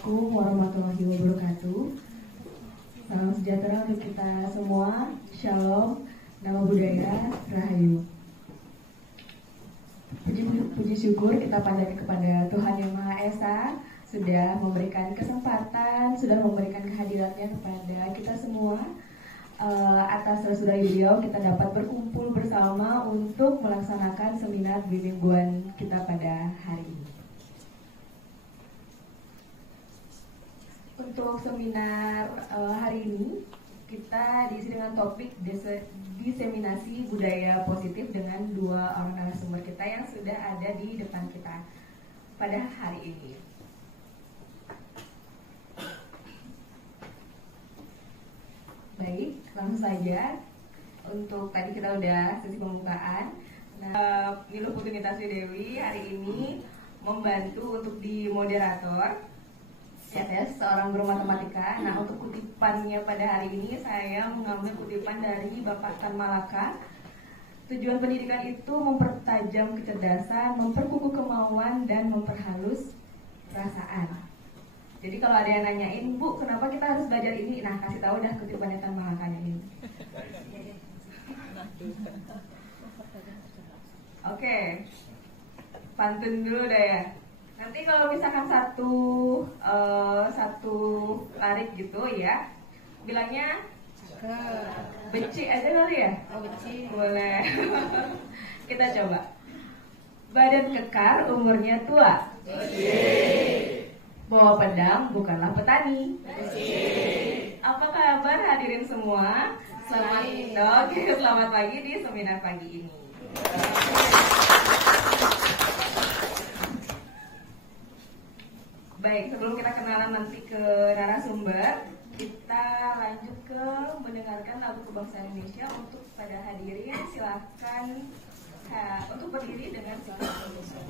Assalamualaikum warahmatullahi wabarakatuh. Salam sejahtera untuk kita semua. Shalom, nama budaya, rahayu. Puji syukur kita panjatkan kepada Tuhan Yang Maha Esa sudah memberikan kesempatan, sudah memberikan kehadirannya kepada kita semua. Atas restu dari beliau kita dapat berkumpul bersama untuk melaksanakan seminar bimbingan kita pada hari ini. Untuk seminar hari ini kita diisi dengan topik diseminasi budaya positif dengan dua orang narasumber kita yang sudah ada di depan kita pada hari ini. Baik, langsung saja. Untuk tadi kita udah sesi pembukaan. Niluh Putri Nitaswi Dewi hari ini membantu untuk di moderator. Ya, seorang guru matematika. Nah, untuk kutipannya pada hari ini saya mengambil kutipan dari Bapak Tan Malaka. Tujuan pendidikan itu mempertajam kecerdasan, memperkukuh kemauan, dan memperhalus perasaan. Jadi kalau ada yang nanyain, Bu, kenapa kita harus belajar ini? Nah, kasih tahu dah kutipannya Tan Malakanya ini. Oke, pantun dulu deh ya. Nanti kalau misalkan satu larik gitu ya, bilangnya beci aja kali ya? Oh, beci. Boleh. Kita coba. Badan kekar, umurnya tua. Beci. Bawa pedang, bukanlah petani. Beci. Apa kabar hadirin semua? Selamat pagi di seminar pagi ini. Baik, sebelum kita kenalan nanti ke narasumber, kita lanjut ke mendengarkan lagu kebangsaan Indonesia. Untuk pada hadirin silahkan untuk berdiri dengan sikap Indonesia.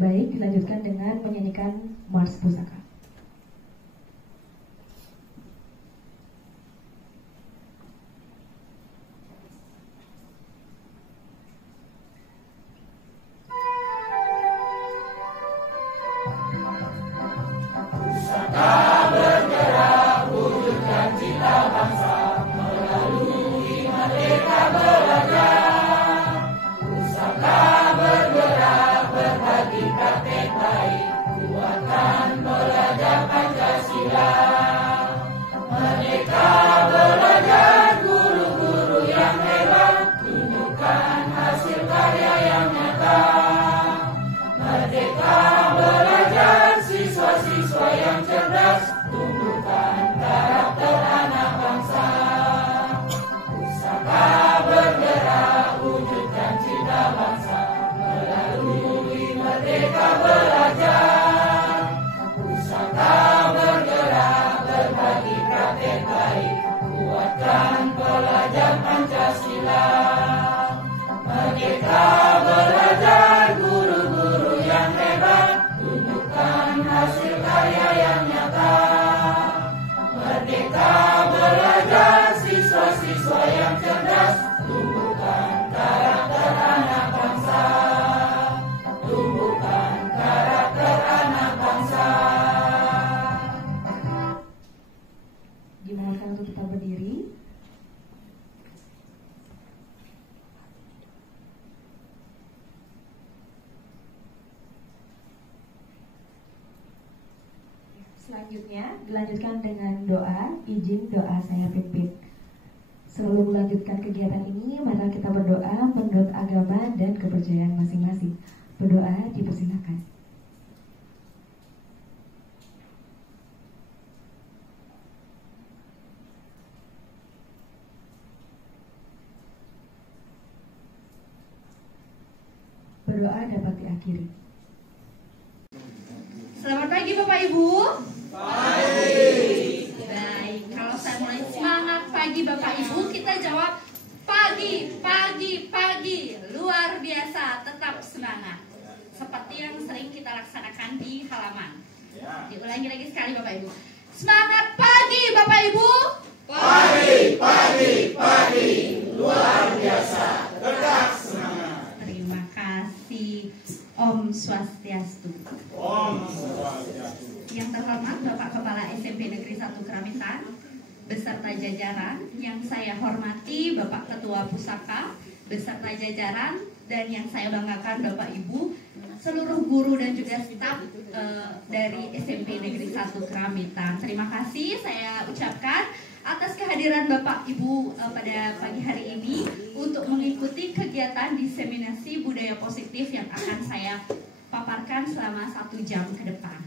Baik, dilanjutkan dengan menyanyikan Mars Pusaka. Praktek baik, kuatkan Dimohonkan untuk kita berdiri. Selanjutnya dilanjutkan dengan doa. Izin doa saya pimpin. Sebelum melanjutkan kegiatan ini, mari kita berdoa menurut agama dan kepercayaan masing-masing. Berdoa dipersilakan. Berdoa dapat diakhiri. Selamat pagi Bapak Ibu. Baik, kalau saya mulai semangat pagi Bapak Ibu, kita jawab pagi, pagi, pagi. Luar biasa, tetap semangat. Seperti yang sering kita laksanakan di halaman. Diulangi lagi sekali Bapak Ibu. Semangat pagi Bapak Ibu. Pagi, pagi, pagi. Luar biasa, tetap semangat. Terima kasih. Om Swastiastu. Om Swastiastu. Yang terhormat Bapak Kepala SMP Negeri 1 Keramitan beserta jajaran, yang saya hormati Bapak Ketua Pusaka beserta jajaran, dan yang saya banggakan Bapak Ibu, seluruh guru dan juga staf dari SMP Negeri 1 Keramitan. Terima kasih saya ucapkan atas kehadiran Bapak Ibu pada pagi hari ini untuk mengikuti kegiatan diseminasi budaya positif yang akan saya paparkan selama 1 jam ke depan.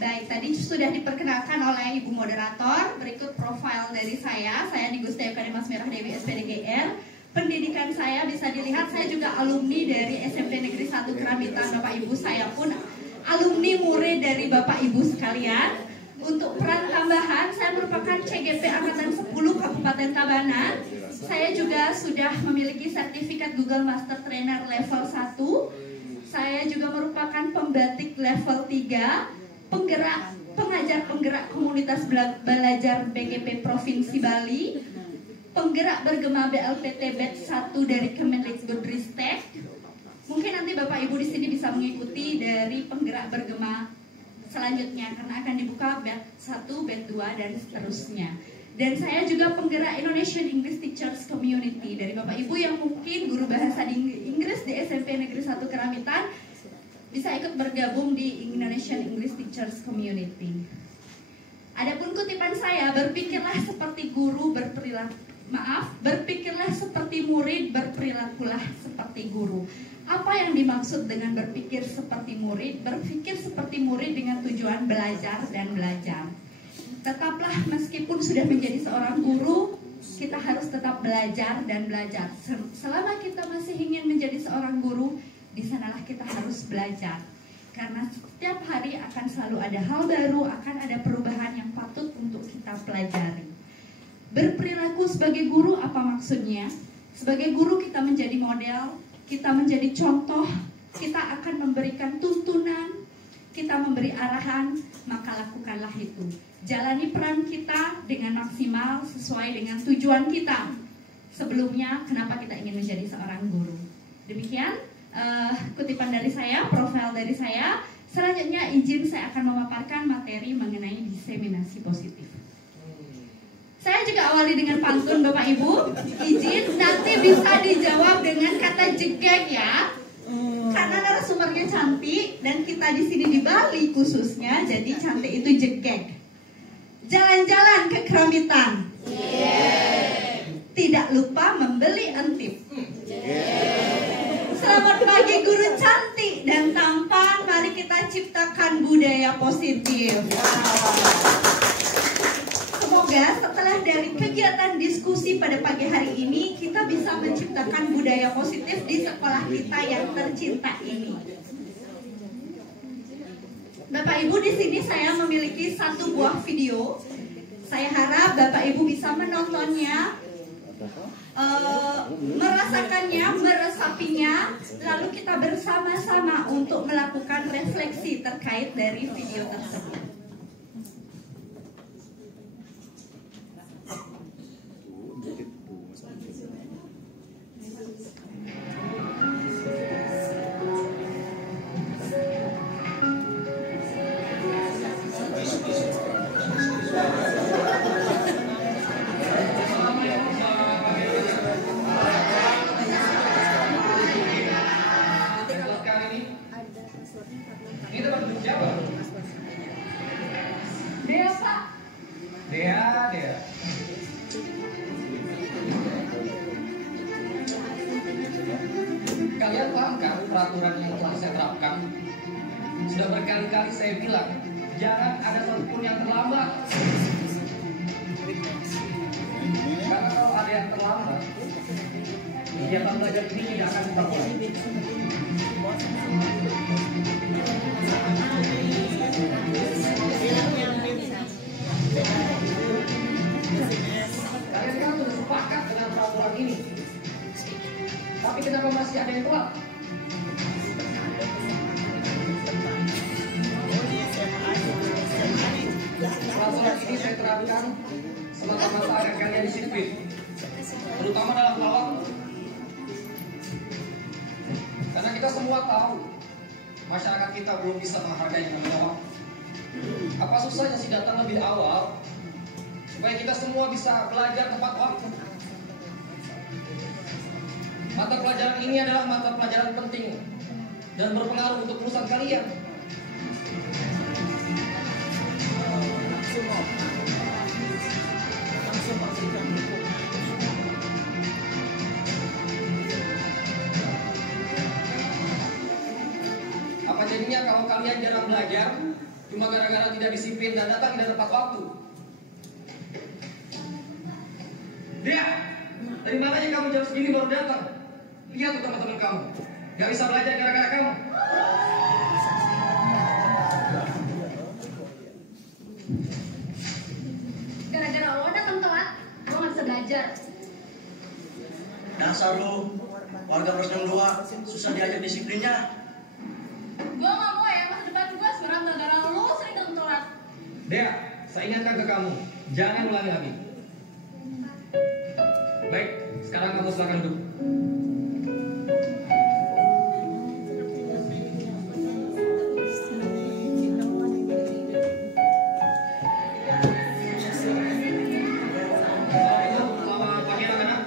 Baik, tadi sudah diperkenalkan oleh Ibu Moderator. Berikut profil dari saya di Gusti Akademi Mas Merah Dewi SPDGR. Pendidikan saya bisa dilihat, saya juga alumni dari SMP Negeri 1 Keramitan. Bapak Ibu, saya pun alumni murid dari Bapak Ibu sekalian. Untuk peran tambahan, saya merupakan CGP Angkatan 10 Kabupaten Tabanan. Saya juga sudah memiliki sertifikat Google Master Trainer level 1. Saya juga merupakan pembatik level 3, pengajar penggerak komunitas belajar BGP Provinsi Bali, penggerak bergema BLPT Batch 1 dari Kemendikbudristek. Mungkin nanti Bapak Ibu di sini bisa mengikuti dari penggerak bergema selanjutnya karena akan dibuka batch 1, batch 2 dan seterusnya. Dan saya juga penggerak Indonesian English Teachers Community. Dari Bapak Ibu yang mungkin guru bahasa Inggris di SMP Negeri 1 Keramitan bisa ikut bergabung di Indonesian English Teachers Community. Adapun kutipan saya, berpikirlah seperti guru, berpikirlah seperti murid, berperilakulah seperti guru. Apa yang dimaksud dengan berpikir seperti murid? Berpikir seperti murid dengan tujuan belajar dan belajar. Tetaplah meskipun sudah menjadi seorang guru, kita harus tetap belajar dan belajar. Selama kita masih ingin menjadi seorang guru, di sanalah kita harus belajar. Karena setiap hari akan selalu ada hal baru, akan ada perubahan yang patut untuk kita pelajari. Berperilaku sebagai guru apa maksudnya? Sebagai guru kita menjadi model, kita menjadi contoh, kita akan memberikan tuntunan, kita memberi arahan, maka lakukanlah itu. Jalani peran kita dengan maksimal sesuai dengan tujuan kita. Sebelumnya, kenapa kita ingin menjadi seorang guru? Demikian kutipan dari saya, profil dari saya. Selanjutnya izin saya akan memaparkan materi mengenai diseminasi positif. Saya juga awali dengan pantun Bapak Ibu. Izin nanti bisa dijawab dengan kata jegek ya. Karena narasumbernya cantik dan kita di sini di Bali khususnya, jadi cantik itu jegek. Jalan-jalan ke Keramitan. Tidak lupa membeli entip. Selamat pagi guru cantik dan tampan. Mari kita ciptakan budaya positif. Semoga setelah dari kegiatan diskusi pada pagi hari ini, kita bisa menciptakan budaya positif di sekolah kita yang tercinta ini. Bapak Ibu, di sini saya memiliki satu buah video. Saya harap Bapak Ibu bisa menontonnya, merasakannya, meresapinya, lalu kita bersama-sama untuk melakukan refleksi terkait dari video tersebut. Ini tempat duduk siapa? Dea, Pak. Dea. Kalian paham kan peraturan yang telah saya terapkan? Sudah berkali-kali saya bilang, jangan ada satupun yang terlambat. Karena kalau ada yang terlambat, kegiatan belajar ini tidak akan berjalan. Kalian kan sudah sepakat dengan peraturan ini, tapi kenapa masih ada yang telat? Peraturan ini saya terapkan semata-mata agar kalian disiplin, terutama dalam hal waktu. Karena kita semua tahu masyarakat kita belum bisa menghargai waktu. Apa susahnya sih datang lebih awal supaya kita semua bisa belajar tepat waktu. Mata pelajaran ini adalah mata pelajaran penting dan berpengaruh untuk urusan kalian. Apa jadinya kalau kalian jarang belajar cuma gara-gara tidak disiplin dan datang tidak tepat waktu? Dia, dari mananya kamu jam segini baru datang? Lihat tuh teman-teman kamu, gak bisa belajar gara-gara kamu. Gara-gara lo datang telat, lo gak bisa belajar. Dasar lu, warga plus 62, susah diajar disiplinnya. Gue gak mau ya, masa depan gue sekarang gara-gara lo sering datang telat. Dea, saya ingatkan ke kamu, jangan ulangi lagi. Baik, sekarang kamu silakan duduk. Selamat pagi anak-anak.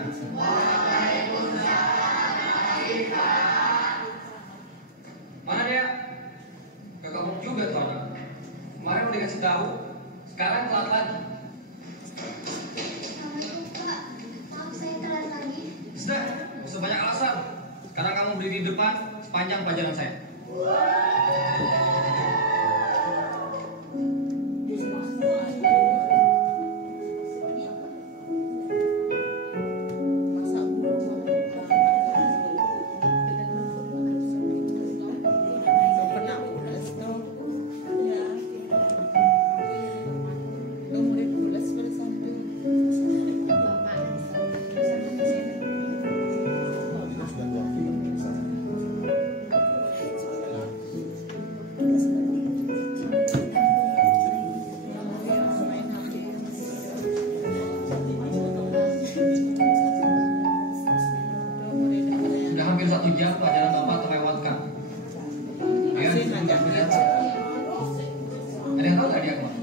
Mana dia? Kekabuk juga tuh anak. Kemarin udah dikasih tahu, sekarang telat lagi. Sudah, gak usah banyak alasan. Sekarang kamu berdiri di depan sepanjang pelajaran saya. Sudah hampir 1 jam pelajaran Bapak terlewatkan. Ya, sudah kelihatan. Ada yang tahu nggak dia kemana?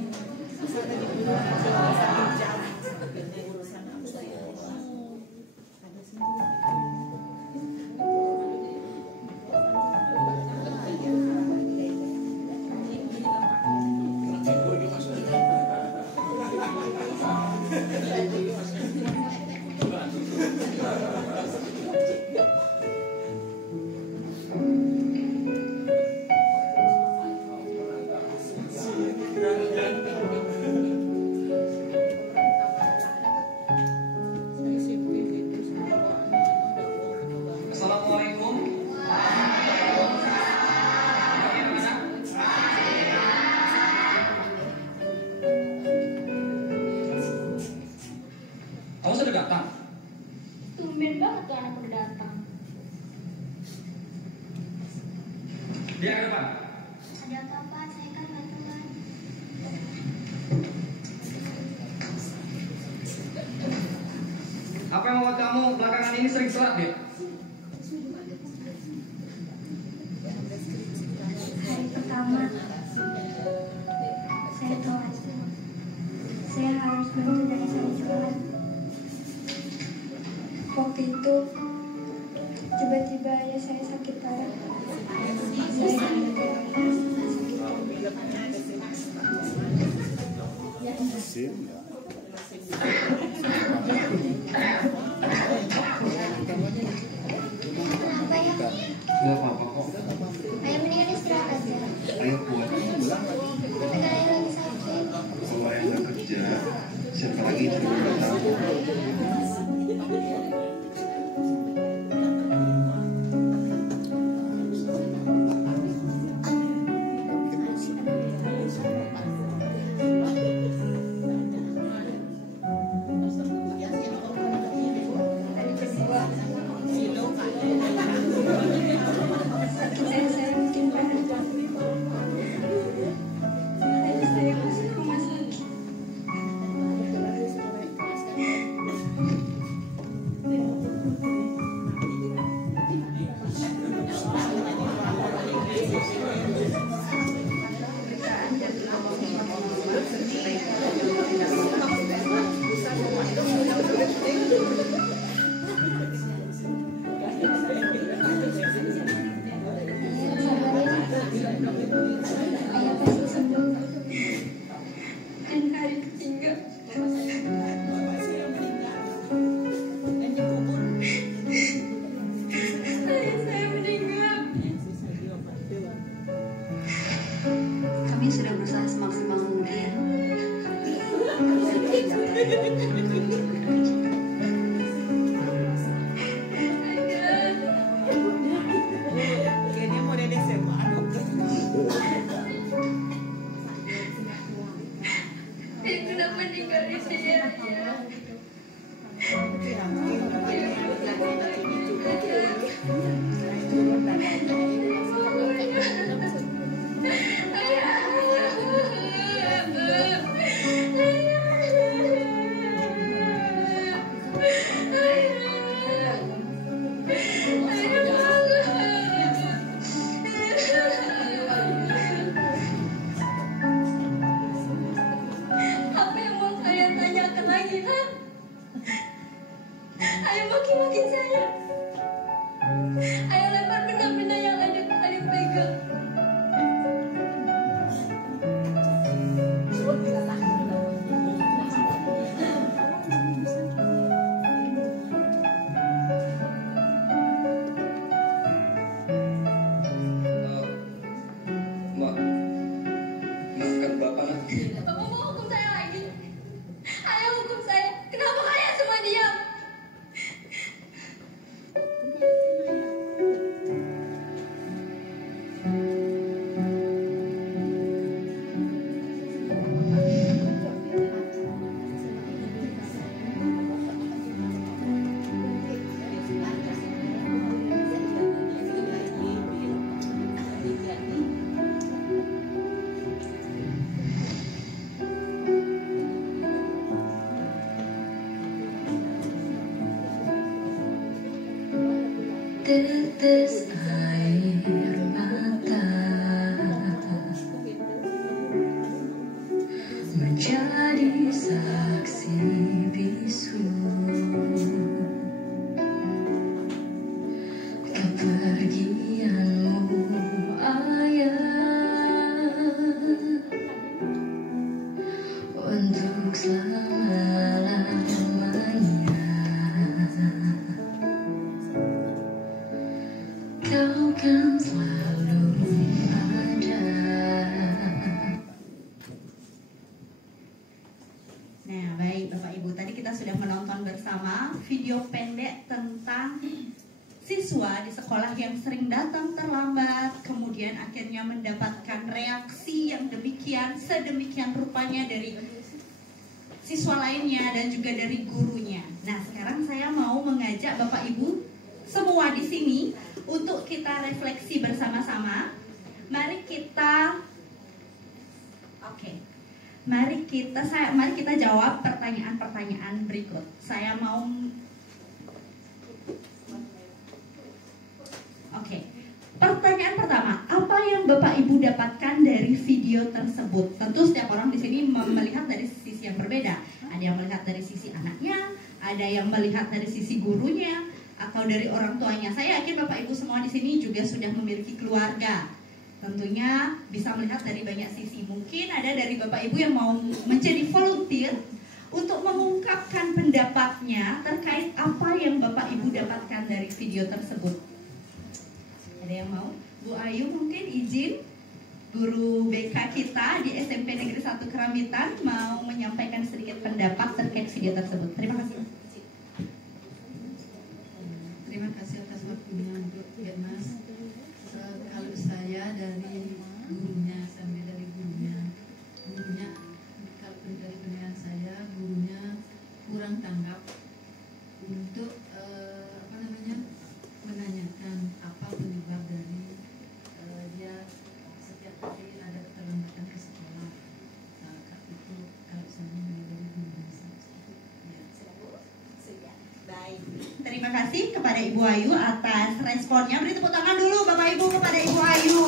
itu anak udah datang. Dia ke depan. Ada apa Pak? Saya kan bantuan. Apa yang membuat kamu belakangan ini sering sholat, Dek? Hari pertama saya telat. Saya harus bantu dari saya jualan. Waktu itu tiba-tiba ayah saya sakit parah. Saya tidak ada orang Sim. Kenapa ya? Gak apa-apa kok. Ayah mendingan istirahat aja. Ayo kuat. Tapi kan ayah lagi sakit. Kalau ayah nggak kerja, siapa lagi itu yang nggak tahu? Dan saya makin parah. Ayah saya masuk rumah sakit. Ayah pasti sembuh. Dan hari ketiga ayah saya meninggal. Kami sudah berusaha semaksimal mungkin. Ayah kenapa ninggalin dia? Apa yang mau saya tanyakan lagi, kan? Ayah maki-maki saya. Ayah lempar benda-benda yang adik pegang. Mak, maafkan bapak nak. Bapak mau hukum saya lagi? Ayah hukum saya. Kenapa kalian semua diam? Tetes air mata menjadi saksi bisu kepergianmu, ayah, untuk selama-lamanya. Kau kan selalu ada. Nah, baik Bapak Ibu, tadi kita sudah menonton bersama video pendek tentang siswa di sekolah yang sering datang terlambat, kemudian akhirnya mendapatkan reaksi yang sedemikian rupanya dari siswa lainnya dan juga dari gurunya. Nah, sekarang sekarang saya mau mengajak Bapak Ibu semua di sini untuk kita refleksi bersama-sama. Mari kita Mari kita jawab pertanyaan-pertanyaan berikut. Saya mau Pertanyaan pertama, apa yang Bapak Ibu dapatkan dari video tersebut? Tentu setiap orang di sini melihat dari sisi yang berbeda. Ada yang melihat dari sisi anaknya, ada yang melihat dari sisi gurunya, atau dari orang tuanya. Saya yakin Bapak Ibu semua di sini juga sudah memiliki keluarga. Tentunya bisa melihat dari banyak sisi. Mungkin ada dari Bapak Ibu yang mau menjadi volunteer untuk mengungkapkan pendapatnya terkait apa yang Bapak Ibu dapatkan dari video tersebut. Ada yang mau? Bu Ayu mungkin izin, guru BK kita di SMP Negeri 1 Keramitan mau menyampaikan sedikit pendapat terkait video tersebut. Terima kasih. Terima kasih atas waktunya untuk Mas. Kalau saya dari gurunya, sampai dari gurunya kalau dari penilaian saya, gurunya kurang tanggap untuk menanyakan apa penyebab dari dia setiap kali ada keterlambatan ke sekolah. Itu kalau saya menilai gurunya saya. Baik. Terima kasih kepada Ibu Ayu atas responnya. Beri tepuk tangan dulu Bapak Ibu kepada Ibu Ayu.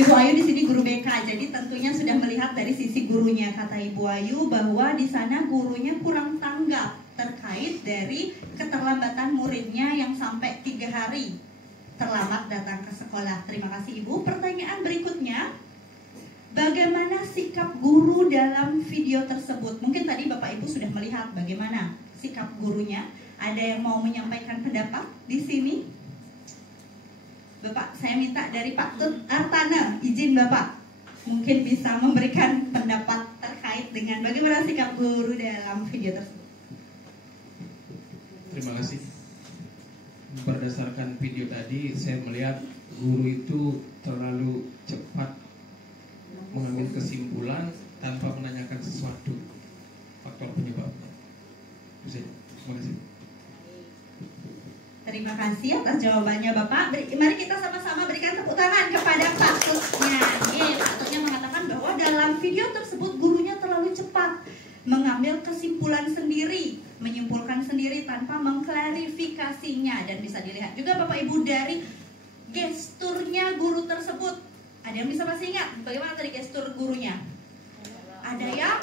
Ibu Ayu di sini guru BK, jadi tentunya sudah melihat dari sisi gurunya. Kata Ibu Ayu bahwa di sana gurunya kurang tanggap terkait dari keterlambatan muridnya yang sampai 3 hari terlambat datang ke sekolah. Terima kasih Ibu. Pertanyaan berikutnya, bagaimana sikap guru dalam video tersebut? Mungkin tadi Bapak Ibu sudah melihat bagaimana sikap gurunya. Ada yang mau menyampaikan pendapat di sini? Bapak, saya minta dari Pak Tut Artana, izin Bapak, mungkin bisa memberikan pendapat terkait dengan bagaimana sikap guru dalam video tersebut. Terima kasih. Berdasarkan video tadi, saya melihat guru itu terlalu cepat mengambil kesimpulan tanpa menanyakan sesuatu faktor penyebabnya. Terima kasih. Terima kasih atas jawabannya Bapak. Mari kita sama-sama berikan tepuk tangan kepada Pak Tutnya. Pak Tutnya mengatakan bahwa dalam video tersebut gurunya terlalu cepat mengambil kesimpulan sendiri, menyimpulkan sendiri tanpa mengklarifikasinya. Dan bisa dilihat juga Bapak Ibu dari gesturnya guru tersebut. Ada yang bisa masih ingat bagaimana tadi gestur gurunya? Ada yang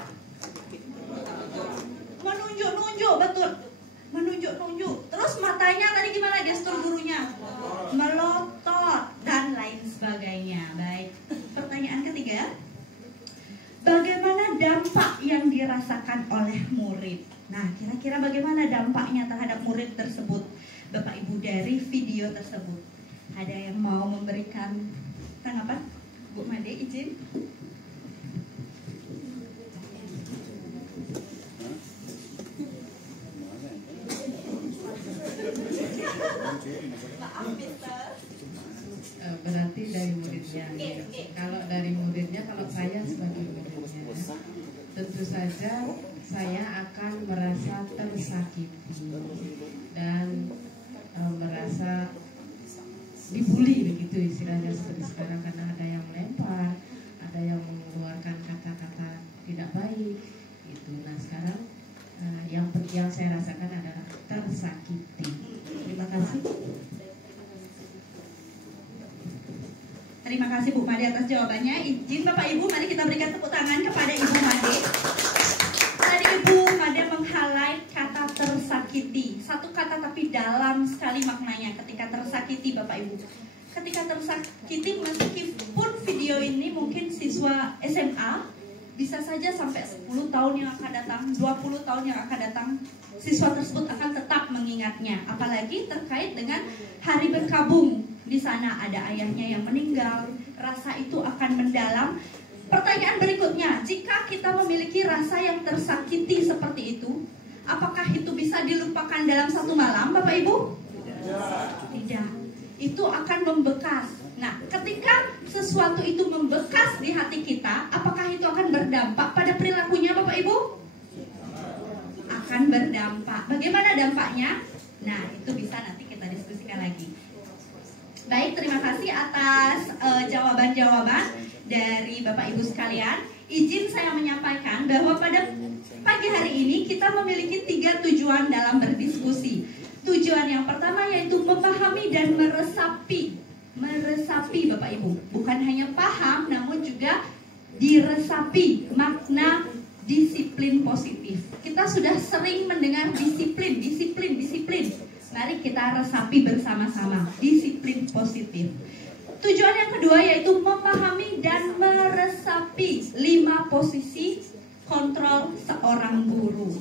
menunjuk-nunjuk, betul, menunjuk-nunjuk. Terus matanya tadi gimana gestur gurunya? Melotot dan lain sebagainya. Baik, pertanyaan ketiga, bagaimana dampak yang dirasakan oleh murid? Nah, kira-kira bagaimana dampaknya terhadap murid tersebut, Bapak Ibu, dari video tersebut? Ada yang mau memberikan tanggapan? Bu Made, izin. Berarti dari muridnya. Kalau dari muridnya, kalau saya sebagai muridnya, tentu saja saya akan merasa tersakiti dan merasa dibully, begitu istilahnya seperti sekarang, karena ada yang melempar, ada yang mengeluarkan kata-kata tidak baik gitu. Nah sekarang yang saya rasakan adalah tersakiti. Terima kasih. Terima kasih Bu Made atas jawabannya. Izin Bapak Ibu, mari kita berikan tepuk tangan kepada Ibu Made. Tadi Ibu Made meng-highlight kata tersakiti. Satu kata tapi dalam sekali maknanya ketika tersakiti Bapak Ibu. Ketika tersakiti, meskipun video ini mungkin siswa SMA, bisa saja sampai 10 tahun yang akan datang, 20 tahun yang akan datang, siswa tersebut akan tetap mengingatnya. Apalagi terkait dengan hari berkabung. Di sana ada ayahnya yang meninggal, rasa itu akan mendalam. Pertanyaan berikutnya, jika kita memiliki rasa yang tersakiti seperti itu, apakah itu bisa dilupakan dalam satu malam, Bapak Ibu? Tidak. Itu akan membekas. Nah, ketika sesuatu itu membekas di hati kita, apakah itu akan berdampak pada perilakunya, Bapak Ibu? Akan akan berdampak. Bagaimana dampaknya? Nah, itu bisa nanti kita diskusikan lagi. Baik, terima kasih atas jawaban-jawaban dari Bapak Ibu sekalian. Izin saya menyampaikan bahwa pada pagi hari ini kita memiliki 3 tujuan dalam berdiskusi. Tujuan yang pertama yaitu memahami dan meresapi. Meresapi Bapak Ibu, bukan hanya paham namun juga diresapi makna disiplin positif. Kita sudah sering mendengar disiplin. Mari kita resapi bersama-sama disiplin positif. Tujuan yang kedua yaitu memahami dan meresapi 5 posisi kontrol seorang guru.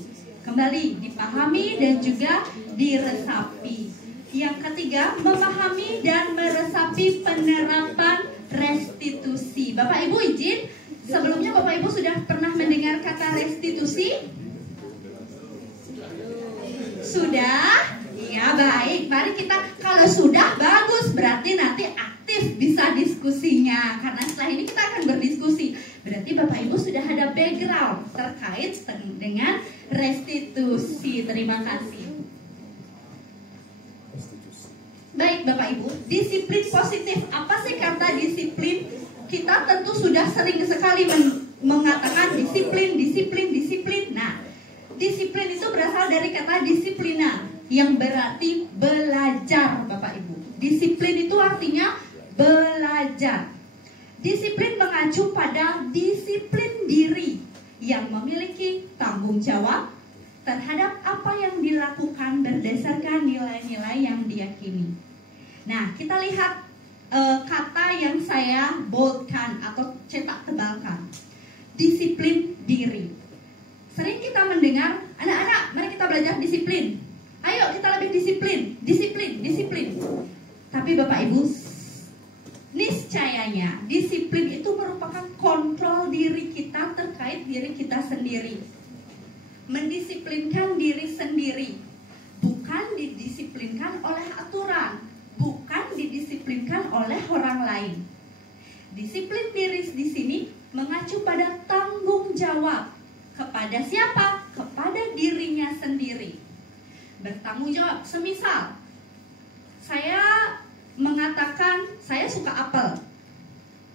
Kembali dipahami dan juga diresapi. Yang ketiga, memahami dan meresapi penerapan restitusi. Bapak Ibu izin, sebelumnya Bapak Ibu sudah pernah mendengar kata restitusi? Sudah? Ya baik, mari kita, kalau sudah bagus berarti nanti aktif bisa diskusinya. Karena setelah ini kita akan berdiskusi. Berarti Bapak Ibu sudah ada background terkait dengan restitusi. Terima kasih. Baik Bapak Ibu, disiplin positif. Apa sih kata disiplin? Kita tentu sudah sering sekali mengatakan disiplin. Nah, disiplin itu berasal dari kata disiplina, yang berarti belajar Bapak Ibu. Disiplin itu artinya belajar. Disiplin mengacu pada disiplin diri yang memiliki tanggung jawab terhadap apa yang dilakukan berdasarkan nilai-nilai yang diyakini. Nah, kita lihat kata yang saya boldkan atau cetak tebalkan. Disiplin diri. Sering kita mendengar, anak-anak, mari kita belajar disiplin. Ayo kita lebih disiplin. Tapi Bapak Ibu, niscayanya disiplin itu merupakan kontrol diri kita terkait diri kita sendiri. Mendisiplinkan diri sendiri, bukan didisiplinkan oleh aturan, bukan didisiplinkan oleh orang lain. Disiplin diri di sini mengacu pada tanggung jawab. Kepada siapa? Kepada dirinya sendiri. Bertanggung jawab. Semisal saya mengatakan saya suka apel.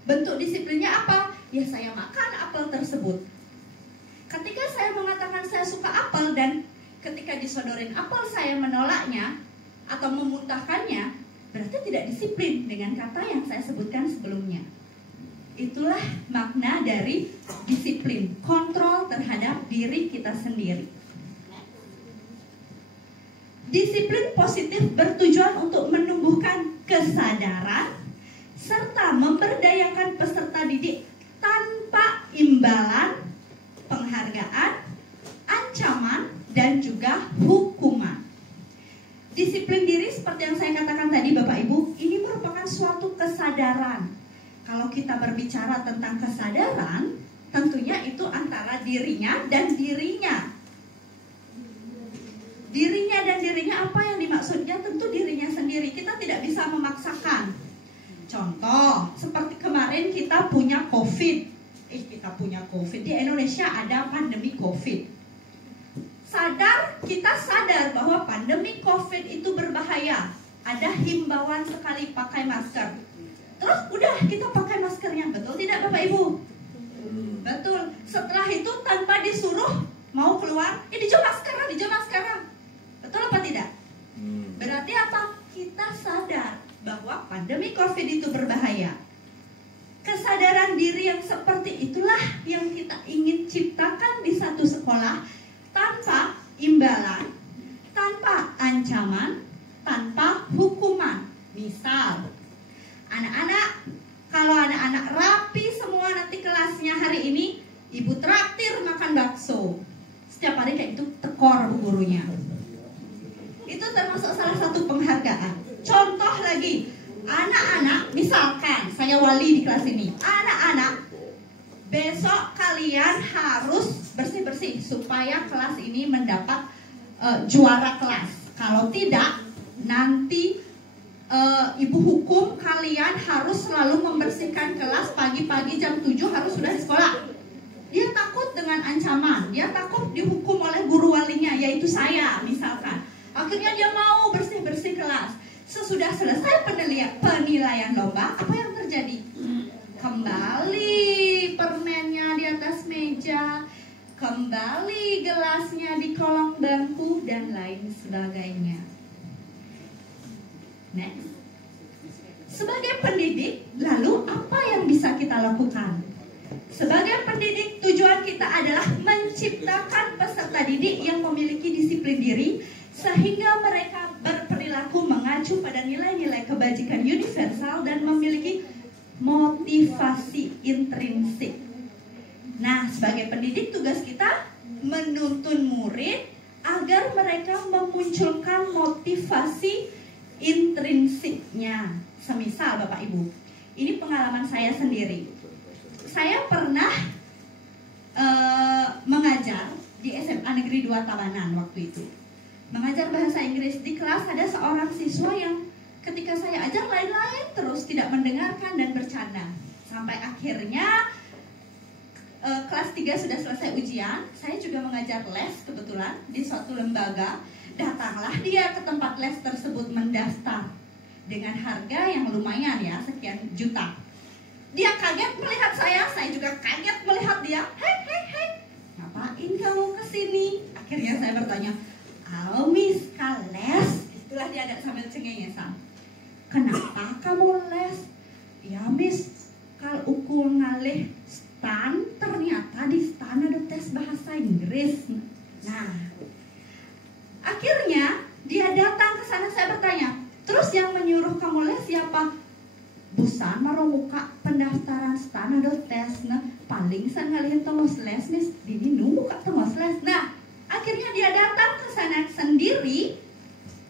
Bentuk disiplinnya apa? Ya saya makan apel tersebut. Ketika saya mengatakan saya suka apel dan ketika disodorin apel saya menolaknya atau memuntahkannya, berarti tidak disiplin dengan kata yang saya sebutkan sebelumnya. Itulah makna dari disiplin, kontrol terhadap diri kita sendiri. Disiplin positif bertujuan untuk menumbuhkan kesadaran serta memberdayakan peserta didik tanpa imbalan, penghargaan, ancaman, dan juga hukuman. Disiplin diri seperti yang saya katakan tadi Bapak Ibu, ini merupakan suatu kesadaran. Kalau kita berbicara tentang kesadaran, tentunya itu antara dirinya dan dirinya. Dirinya apa yang dimaksudnya? Tentu dirinya sendiri. Kita tidak bisa memaksakan. Contoh, seperti kemarin kita punya COVID. Di Indonesia ada pandemi COVID. Kita sadar bahwa pandemi COVID itu berbahaya. Ada himbauan sekali pakai masker. Terus udah kita pakai maskernya, betul tidak Bapak Ibu? Betul. Setelah itu tanpa disuruh mau keluar, dijauh maskernya. Betul apa tidak? Berarti apa? Kita sadar bahwa pandemi COVID itu berbahaya. Kesadaran diri yang seperti itulah yang kita ingin ciptakan di satu sekolah, tanpa imbalan, tanpa ancaman, tanpa hukuman. Misal, anak-anak, kalau anak-anak rapi semua nanti kelasnya hari ini, ibu traktir makan bakso. Setiap hari kayak itu tekor gurunya. Itu termasuk salah satu penghargaan. Contoh lagi, anak-anak, misalkan saya wali di kelas ini, anak-anak, besok kalian harus bersih-bersih supaya kelas ini mendapat juara kelas. Kalau tidak, nanti ibu hukum kalian harus selalu membersihkan kelas pagi-pagi jam 7 harus sudah di sekolah. Dia takut dengan dengan ancaman. Dia takut dihukum oleh guru walinya, yaitu saya misalkan. Akhirnya dia mau bersih-bersih kelas. Sesudah selesai penilaian lomba, apa yang terjadi? Kembali permennya di atas meja, kembali gelasnya di kolong bangku, dan lain sebagainya. Next. Sebagai pendidik, lalu apa yang bisa kita lakukan? Sebagai pendidik, tujuan kita adalah menciptakan peserta didik yang memiliki disiplin diri, sehingga mereka berperilaku mengacu pada nilai-nilai kebajikan universal dan memiliki motivasi intrinsik. Nah, sebagai pendidik, tugas kita menuntun murid agar mereka memunculkan motivasi intrinsiknya. Semisal Bapak Ibu, ini pengalaman saya sendiri. Saya pernah mengajar di SMA Negeri 2 Tabanan waktu itu. Mengajar bahasa Inggris. Di kelas ada seorang siswa yang ketika saya ajar lain-lain terus, tidak mendengarkan dan bercanda. Sampai akhirnya kelas 3 sudah selesai ujian. Saya juga mengajar les kebetulan di suatu lembaga. Datanglah dia ke tempat les tersebut mendaftar dengan harga yang lumayan ya, sekian juta. Dia kaget melihat saya juga kaget melihat dia. Hei, ngapain kamu kesini? Akhirnya saya bertanya, Miss, les? Itulah dia agak sambil cengengesan. Kenapa kamu les? Ya Miss, kalau ukur ngalih stan, ternyata di stan ada tes bahasa Inggris. Nah, akhirnya dia datang ke sana. Saya bertanya, terus yang menyuruh kamu les siapa? Busan maro muka pendaftaran stan ada tes. Nah, paling san ngalihin tengos les Miss, dini nunggu kak tengos les. Nah, akhirnya dia datang ke sana sendiri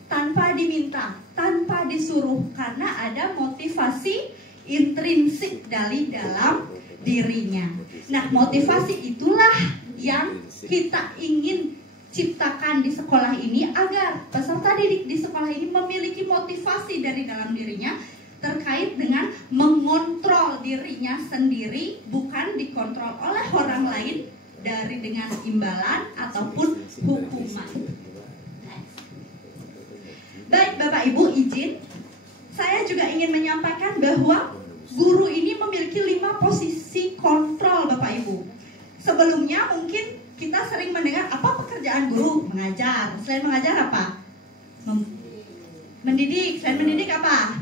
tanpa diminta, tanpa disuruh, karena ada motivasi intrinsik dari dalam dirinya. Nah, motivasi itulah yang kita ingin ciptakan di sekolah ini, agar peserta didik di sekolah ini memiliki motivasi dari dalam dirinya terkait dengan mengontrol dirinya sendiri, bukan dikontrol oleh orang lain dari dengan imbalan ataupun hukuman. Baik Bapak Ibu, izin saya juga ingin menyampaikan bahwa guru ini memiliki 5 posisi kontrol Bapak Ibu. Sebelumnya mungkin kita sering mendengar apa pekerjaan guru? Mengajar. Selain mengajar apa? Mendidik. Selain mendidik apa?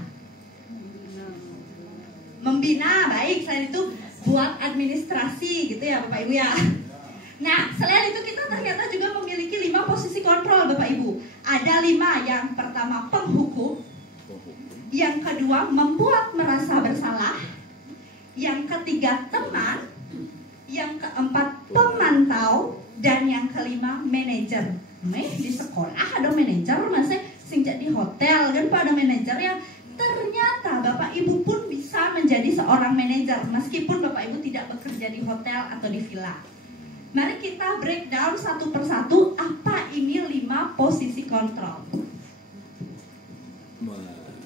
Membina. Baik, selain itu buat administrasi gitu ya Bapak Ibu ya. Nah, selain itu kita ternyata juga memiliki 5 posisi kontrol Bapak Ibu. Ada 5. Yang pertama penghukum, yang kedua membuat merasa bersalah, yang ketiga teman, yang keempat pemantau, dan yang kelima manajer. Di sekolah ada manajer, masih sing jadi hotel kan Pak, ada manajer yang ternyata Bapak Ibu pun bisa menjadi seorang manajer meskipun Bapak Ibu tidak bekerja di hotel atau di villa. Mari kita breakdown satu persatu apa ini 5 posisi kontrol.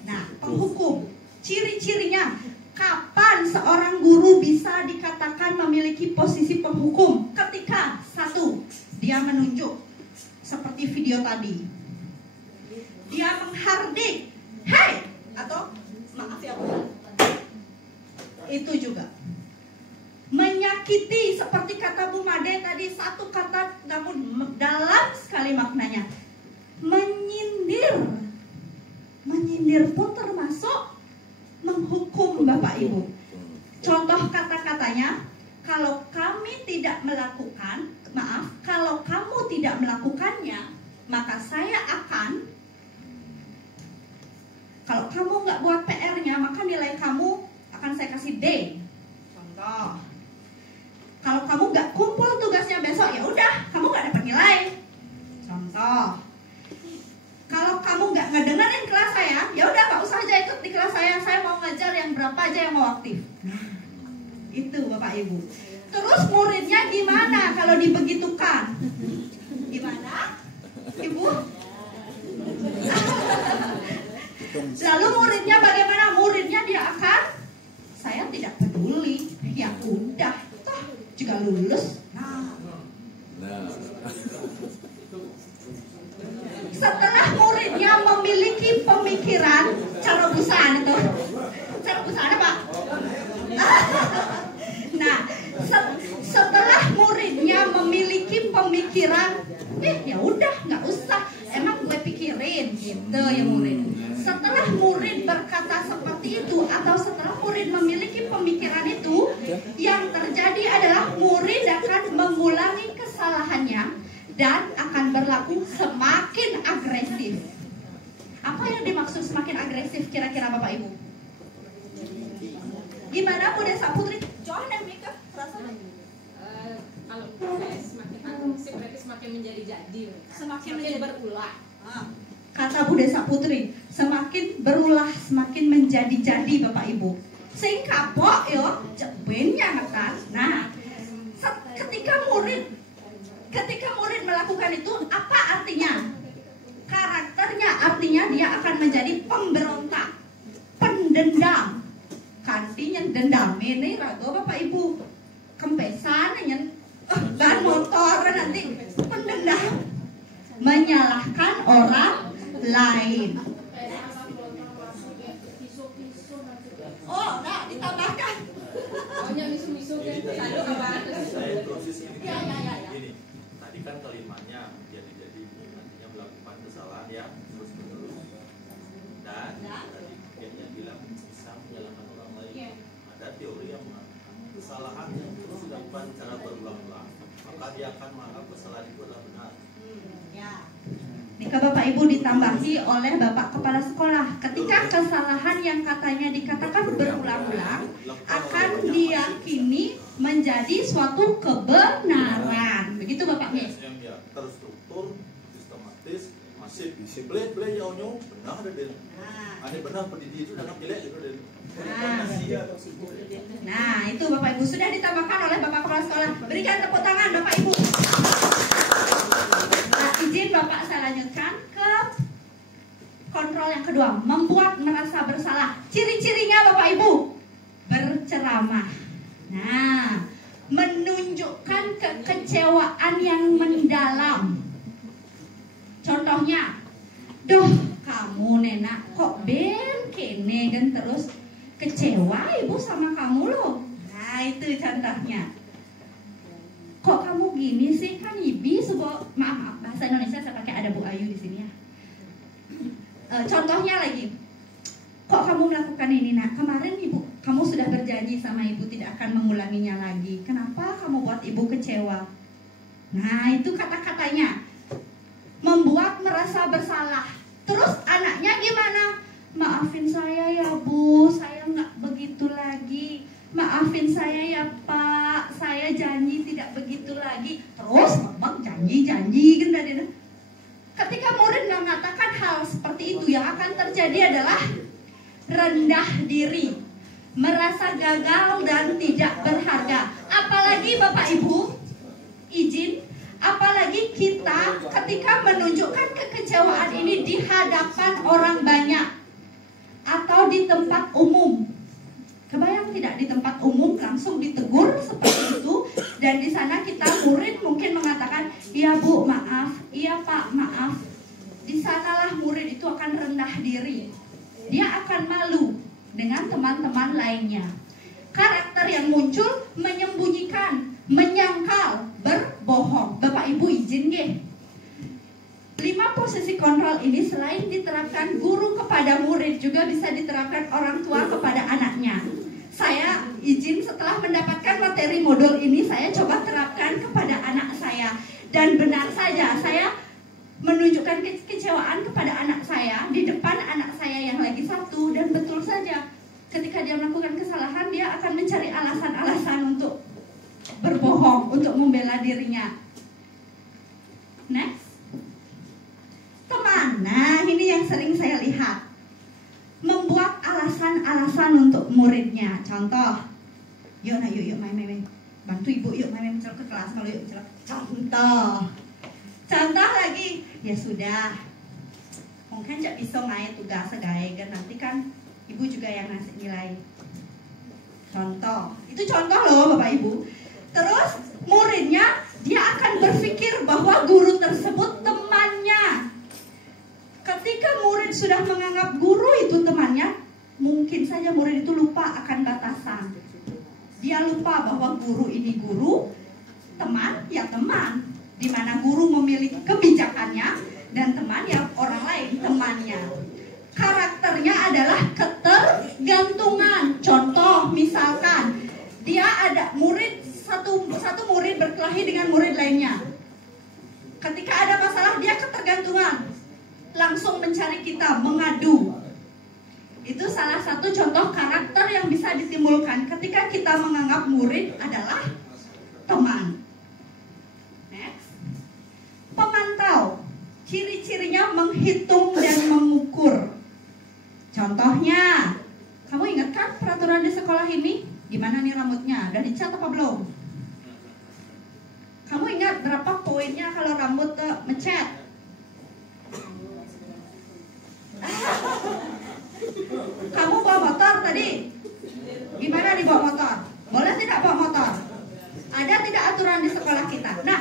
Nah, penghukum, ciri-cirinya. Kapan seorang guru bisa dikatakan memiliki posisi penghukum? Ketika 1, dia menunjuk seperti video tadi. Dia menghardik, "Hei!" atau "Maaf ya Bu." Itu juga. Menyakiti seperti kata Bu Made tadi, satu kata namun dalam sekali maknanya. Menyindir. Menyindir pun termasuk menghukum Bapak Ibu. Contoh kata-katanya, kalau kami tidak melakukan, kalau kamu tidak melakukannya, maka saya akan, kalau kamu nggak buat PR-nya, maka nilai kamu akan saya kasih D. Contoh, kalau kamu nggak kumpul tugasnya besok, ya udah, kamu nggak dapat nilai. Contoh, kalau kamu nggak ngedengerin kelas saya, ya udah nggak usah aja ikut di kelas saya mau ngajar yang berapa aja yang mau aktif. Nah, itu Bapak Ibu. Terus muridnya gimana kalau dibegitukan? Gimana, Ibu? Lalu muridnya bagaimana? Muridnya dia akan, saya tidak peduli, ya udah, toh juga lulus. Nah, Setelah muridnya memiliki pemikiran cara busaan itu, cara busaan apa? Nah, setelah muridnya memiliki pemikiran, ya udah nggak usah, emang gue pikirin gitu ya murid. Setelah murid berkata seperti itu atau setelah murid memiliki pemikiran itu, yang terjadi adalah murid akan mengulangi kesalahannya dan akan berlaku semakin agresif. Apa yang dimaksud semakin agresif kira-kira Bapak Ibu? Gimana Bu Desa Putri? Johan dan Mika, perasaan? Kalau saya semakin agresif berarti semakin menjadi-jadi. Semakin berulah. Kata Bu Desa Putri, semakin berulah, semakin menjadi-jadi Bapak Ibu. Sing kapok yo, cebennya kan. Nah, ketika murid melakukan itu, apa artinya? Karakternya artinya dia akan menjadi pemberontak, pendendam. Kantinya dendam ini rago Bapak Ibu. Kempesan ban motor nanti pendendam, menyalahkan orang lain. Oh, nah ditambahkan. Pokoknya misu-misu kan selalu apa? Ya. Gini, tadi kan kalimatnya jadi artinya melakukan kesalahan yang terus-menerus. Dan tadi dia bilang bisa menyalahkan orang lain. Ada teori yang mengatakan kesalahan yang terus dilakukan secara berulang-ulang, maka dia akan menganggap kesalahan itu adalah benar. Nika Bapak Ibu ditambahi oleh Bapak Kepala Sekolah, ketika kesalahan yang katanya dikatakan berulang-ulang akan diyakini menjadi suatu kebenaran. Begitu Bapak Nih? Terstruktur, sistematis, masif. Beli jauh benar ada deh. Ada benar pendidik itu dalam jelek itu deh. Nah itu Bapak Ibu sudah ditambahkan oleh Bapak Kepala Sekolah. Berikan tepuk tangan Bapak Ibu. Nah, izin Bapak saya lanjutkan ke kontrol yang kedua, membuat merasa bersalah. Ciri-cirinya Bapak Ibu, berceramah. Nah, menunjukkan kekecewaan yang mendalam. Contohnya, doh kamu Nena kok ben kene kan terus kecewa ibu sama kamu loh. Nah itu contohnya. Kok kamu gini sih, kan Ibi sebuah maaf bahasa Indonesia saya pakai ada Bu Ayu di sini ya. Contohnya lagi, kok kamu melakukan ini nak? Kemarin ibu kamu sudah berjanji sama ibu tidak akan mengulanginya lagi. Kenapa kamu buat ibu kecewa? Nah itu kata-katanya, membuat merasa bersalah. Terus anaknya gimana? Maafin saya ya Bu, saya nggak begitu lagi. Maafin saya ya Pak, saya janji tidak begitu lagi. Terus memang janji kan tadi. Ketika murid mengatakan hal seperti itu, yang akan terjadi adalah rendah diri, merasa gagal dan tidak berharga. Apalagi Bapak Ibu, izin, apalagi kita ketika menunjukkan kekecewaan ini di hadapan orang banyak atau di tempat umum. Kebayang tidak, di tempat umum langsung ditegur seperti itu, dan di sana kita murid mungkin mengatakan, iya Bu maaf, iya Pak maaf. Di sanalah murid itu akan rendah diri, dia akan malu dengan teman-teman lainnya. Karakter yang muncul menyembunyikan, menyangkal, berbohong. Bapak Ibu izin nggih? 5 posisi kontrol ini selain diterapkan guru kepada murid, juga bisa diterapkan orang tua kepada anaknya. Saya izin setelah mendapatkan materi modul ini, saya coba terapkan kepada anak saya. Dan benar saja, saya menunjukkan kekecewaan kepada anak saya di depan anak saya yang lagi satu. Dan betul saja, ketika dia melakukan kesalahan, dia akan mencari alasan-alasan untuk berbohong, untuk membela dirinya. Next. Teman, nah ini yang sering saya lihat, membuat alasan-alasan untuk muridnya. Contoh, yuk main, bantu ibu yuk main ke kelas, kalau yuk contoh lagi, ya sudah, mungkin tidak bisa ngai tugas segai kan, nanti kan ibu juga yang ngasih nilai. Contoh, itu contoh loh Bapak Ibu. Terus muridnya dia akan berpikir bahwa guru tersebut temannya. Ketika murid sudah menganggap guru itu temannya, mungkin saja murid itu lupa akan batasan. Dia lupa bahwa guru ini guru, teman ya teman. Di mana guru memiliki kebijakannya dan teman ya orang lain temannya. Karakternya adalah ketergantungan. Contoh misalkan dia ada murid satu murid berkelahi dengan murid lainnya. Ketika ada masalah dia ketergantungan, langsung mencari kita, mengadu. Itu salah satu contoh karakter yang bisa ditimbulkan ketika kita menganggap murid adalah teman. Next. Pemantau. Ciri-cirinya menghitung dan mengukur. Contohnya, kamu ingat kan peraturan di sekolah ini? Gimana nih rambutnya? Udah dicat apa belum? Kamu ingat berapa poinnya kalau rambut mecat? Kamu bawa motor tadi? Gimana nih bawa motor? Boleh tidak bawa motor? Ada tidak aturan di sekolah kita? Nah,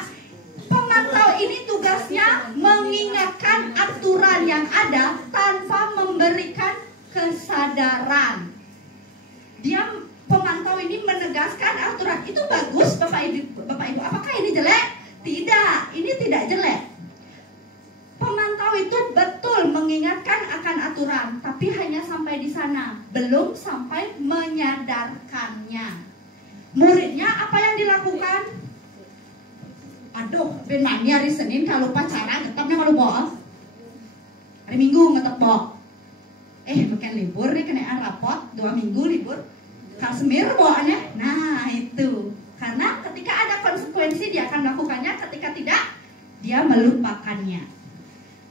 pemantau ini tugasnya mengingatkan aturan yang ada tanpa memberikan kesadaran. Dia pemantau ini menegaskan aturan itu bagus, Bapak Ibu. Apakah ini jelek? Tidak, ini tidak jelek. Pemantau itu betul mengingatkan akan aturan, tapi hanya sampai di sana, belum sampai menyadarkannya. Muridnya apa yang dilakukan? Aduh, ben mani hari Senin kalau pacaran tetapnya kalau bohong. Hari Minggu ngetep bohong. Bukan libur nih kenaan rapot 2 minggu libur. Kalau semir bohongnya. Nah itu, karena ketika ada konsekuensi dia akan melakukannya, ketika tidak dia melupakannya.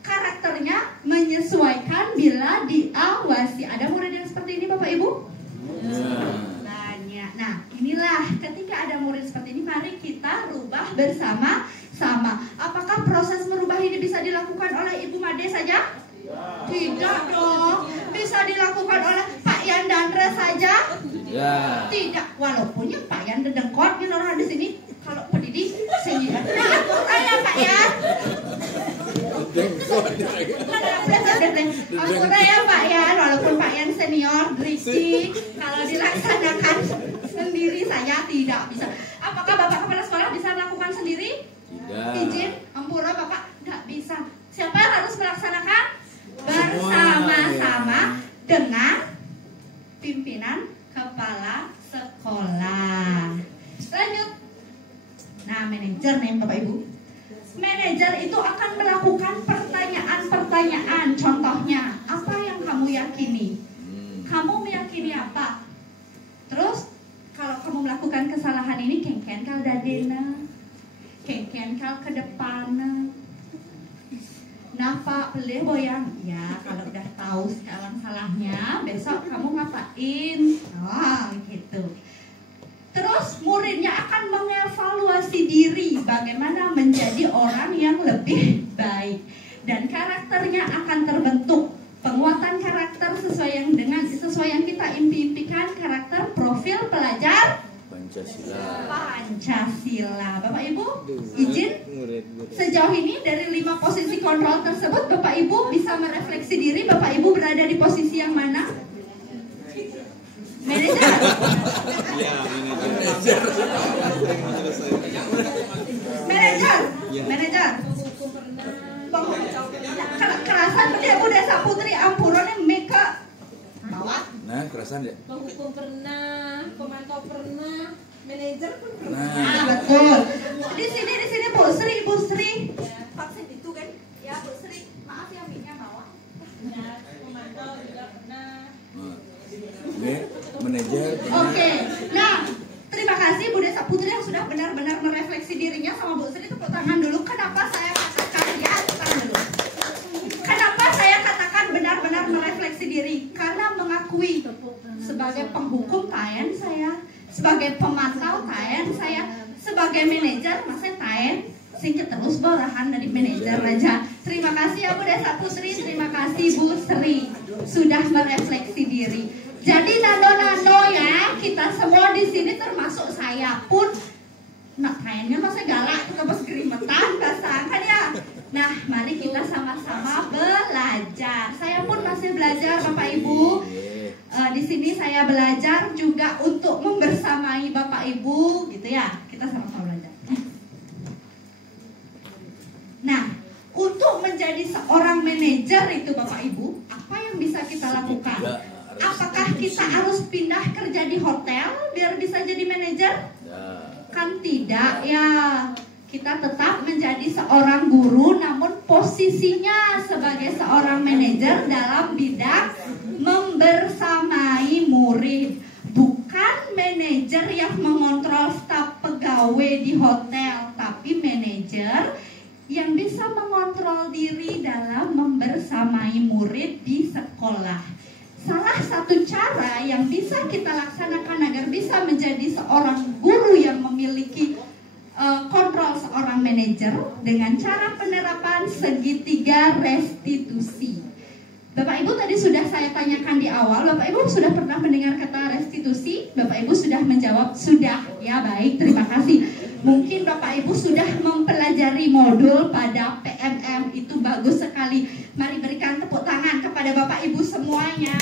Karakternya menyesuaikan bila diawasi. Ada murid yang seperti ini Bapak Ibu? Banyak. Nah inilah ketika ada murid seperti ini, mari kita rubah bersama-sama. Apakah proses merubah ini bisa dilakukan oleh Ibu Made saja? Tidak dong. Bisa dilakukan oleh Pak Yan Dandra saja? Tidak. Walaupun ya Pak Yan dedengkot nih orang di sini. Kalau pendidik saya ya Pak Yan. Ampun ya Pak Yan, walaupun Pak Yan senior, Riki, kalau dilaksanakan sendiri saya tidak bisa. Apakah Bapak Kepala Sekolah bisa melakukan sendiri? Tidak. Izin, ampura Bapak nggak bisa. Siapa yang harus melaksanakan? Bersama-sama dengan pimpinan kepala sekolah. Lanjut. Nah, manajer nih Bapak Ibu. Manajer itu akan melakukan pertanyaan-pertanyaan. Contohnya, apa yang kamu yakini? Kamu meyakini apa? Terus, kalau kamu melakukan kesalahan ini, kengken kal dadena, kengken kal ke depan. Napa pelih boyang? Ya, kalau udah tahu sekarang salahnya, besok kamu ngapain? Oh, gitu. Terus muridnya akan mengevaluasi diri bagaimana menjadi orang yang lebih baik, dan karakternya akan terbentuk. Penguatan karakter sesuai yang kita impikan, karakter profil pelajar Pancasila. Bapak Ibu, izin sejauh ini dari 5 posisi kontrol tersebut, Bapak Ibu bisa merefleksi diri. Bapak Ibu berada di posisi yang mana? Manajer. Manajer. Kerasan dia Bu Desa Putri Ampuron yang Meka bawa. Nah, kerasan ya. Penghukum pernah, pemantau pernah, manajer pun pernah. Nah, betul. Di sini Bu Sri. Vaksin itu kan? Ya Bu Sri. Maaf ya mic-nya bawah. Ya, pemantau juga pernah. Ini manajer. Oke. Nah, terima kasih Bu Desa Putri yang sudah benar-benar merefleksi dirinya sama Bu Sri. Tepuk tangan dulu. Kenapa saya katakan ya? Tangan dulu. Kenapa saya katakan benar-benar merefleksi diri? Karena mengakui sebagai penghukum tayan saya, sebagai pemantau tayan saya, sebagai manajer masa tayan singkat terus borahan dari manajer aja. Terima kasih ya Bu Desa Putri, terima kasih Bu Sri sudah merefleksi diri. Jadi nano ya, kita semua di sini termasuk saya pun Nak kayaknya masa galak tuh pas gerimetan basah kan ya. Nah, mari kita sama-sama belajar. Saya pun masih belajar, Bapak Ibu. Di sini saya belajar juga untuk membersamai Bapak Ibu, gitu ya. Kita sama-sama belajar. Nah, untuk menjadi seorang manajer itu Bapak Ibu, apa yang bisa kita lakukan? Apakah kita harus pindah kerja di hotel biar bisa jadi manajer? Kan tidak ya. Kita tetap menjadi seorang guru, namun posisinya sebagai seorang manajer dalam bidang membersamai murid. Bukan manajer yang mengontrol staf pegawai di hotel, tapi manajer yang bisa mengontrol diri dalam membersamai murid di sekolah. Salah satu cara yang bisa kita laksanakan agar bisa menjadi seorang guru yang memiliki kontrol seorang manajer dengan cara penerapan segitiga restitusi. Bapak Ibu tadi sudah saya tanyakan di awal, Bapak Ibu sudah pernah mendengar kata restitusi? Bapak Ibu sudah menjawab sudah, ya baik, terima kasih. Mungkin Bapak Ibu sudah mempelajari modul pada PMM, itu bagus sekali. Mari berikan tepuk tangan kepada Bapak Ibu semuanya.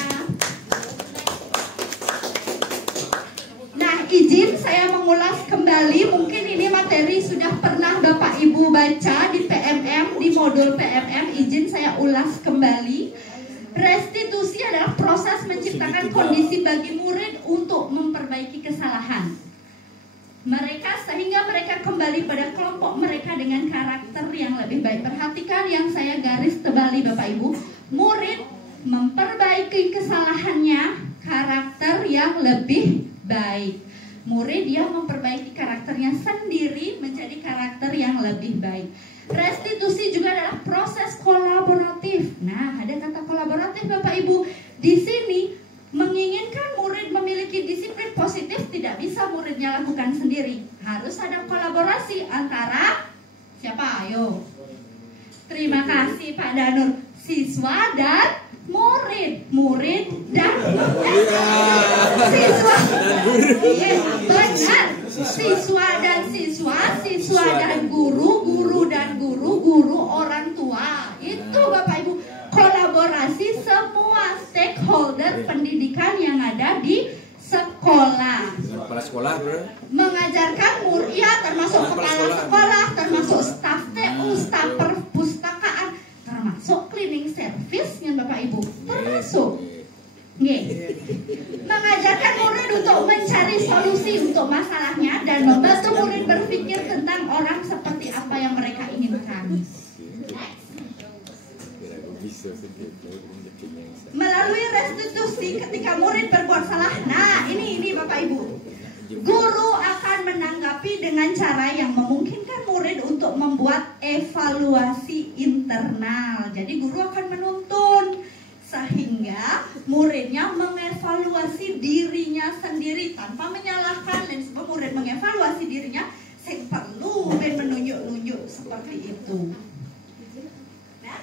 Nah, izin saya mengulas kembali, mungkin ini materi sudah pernah Bapak Ibu baca di PMM, di modul PMM, izin saya ulas kembali. Restitusi adalah proses menciptakan kondisi bagi murid untuk memperbaiki kesalahan mereka sehingga mereka kembali pada kelompok mereka dengan karakter yang lebih baik. Perhatikan yang saya garis terbalik Bapak Ibu, murid memperbaiki kesalahannya, karakter yang lebih baik. Murid yang memperbaiki karakternya sendiri menjadi karakter yang lebih baik. Restitusi juga adalah proses kolaboratif. Nah, ada kata kolaboratif Bapak Ibu. Di sini menginginkan murid memiliki disiplin positif tidak bisa muridnya lakukan sendiri. Harus ada kolaborasi antara siapa? Ayo. Terima kasih Pak Danur. Siswa dan murid, dan siswa. Benar. Siswa dan siswa dan guru dan guru, orang tua. Itu Bapak Ibu, kolaborasi semua stakeholder pendidikan yang ada di sekolah. Kepala sekolah, bro. Mengajarkan murid, ya termasuk kepala sekolah, termasuk staf TU, staf perpustakaan, termasuk cleaning service-nya Bapak Ibu, termasuk. Mengajarkan murid untuk mencari solusi untuk masalahnya dan membantu murid berpikir tentang orang seperti apa yang mereka inginkan. Melalui restitusi ketika murid berbuat salah. Nah, ini Bapak Ibu. Guru akan menanggapi dengan cara yang memungkinkan murid untuk membuat evaluasi internal. Jadi guru akan menuntun sehingga muridnya mengevaluasi dirinya sendiri tanpa menyalahkan, dan sebab murid mengevaluasi dirinya, saya perlu menunjuk-nunjuk seperti itu. Nah,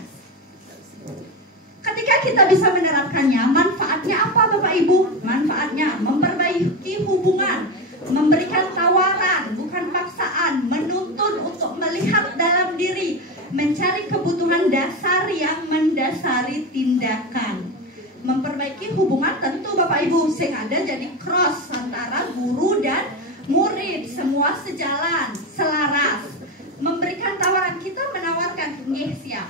ketika kita bisa menerapkannya, manfaatnya apa Bapak Ibu? Manfaatnya memperbaiki hubungan, memberikan tawaran, bukan paksaan, menuntun untuk melihat dalam diri, mencari kebutuhan dasar yang mendasari tindakan. Memperbaiki hubungan tentu Bapak Ibu, sing ada jadi cross antara guru dan murid, semua sejalan, selaras. Memberikan tawaran, kita menawarkan, nggih siap.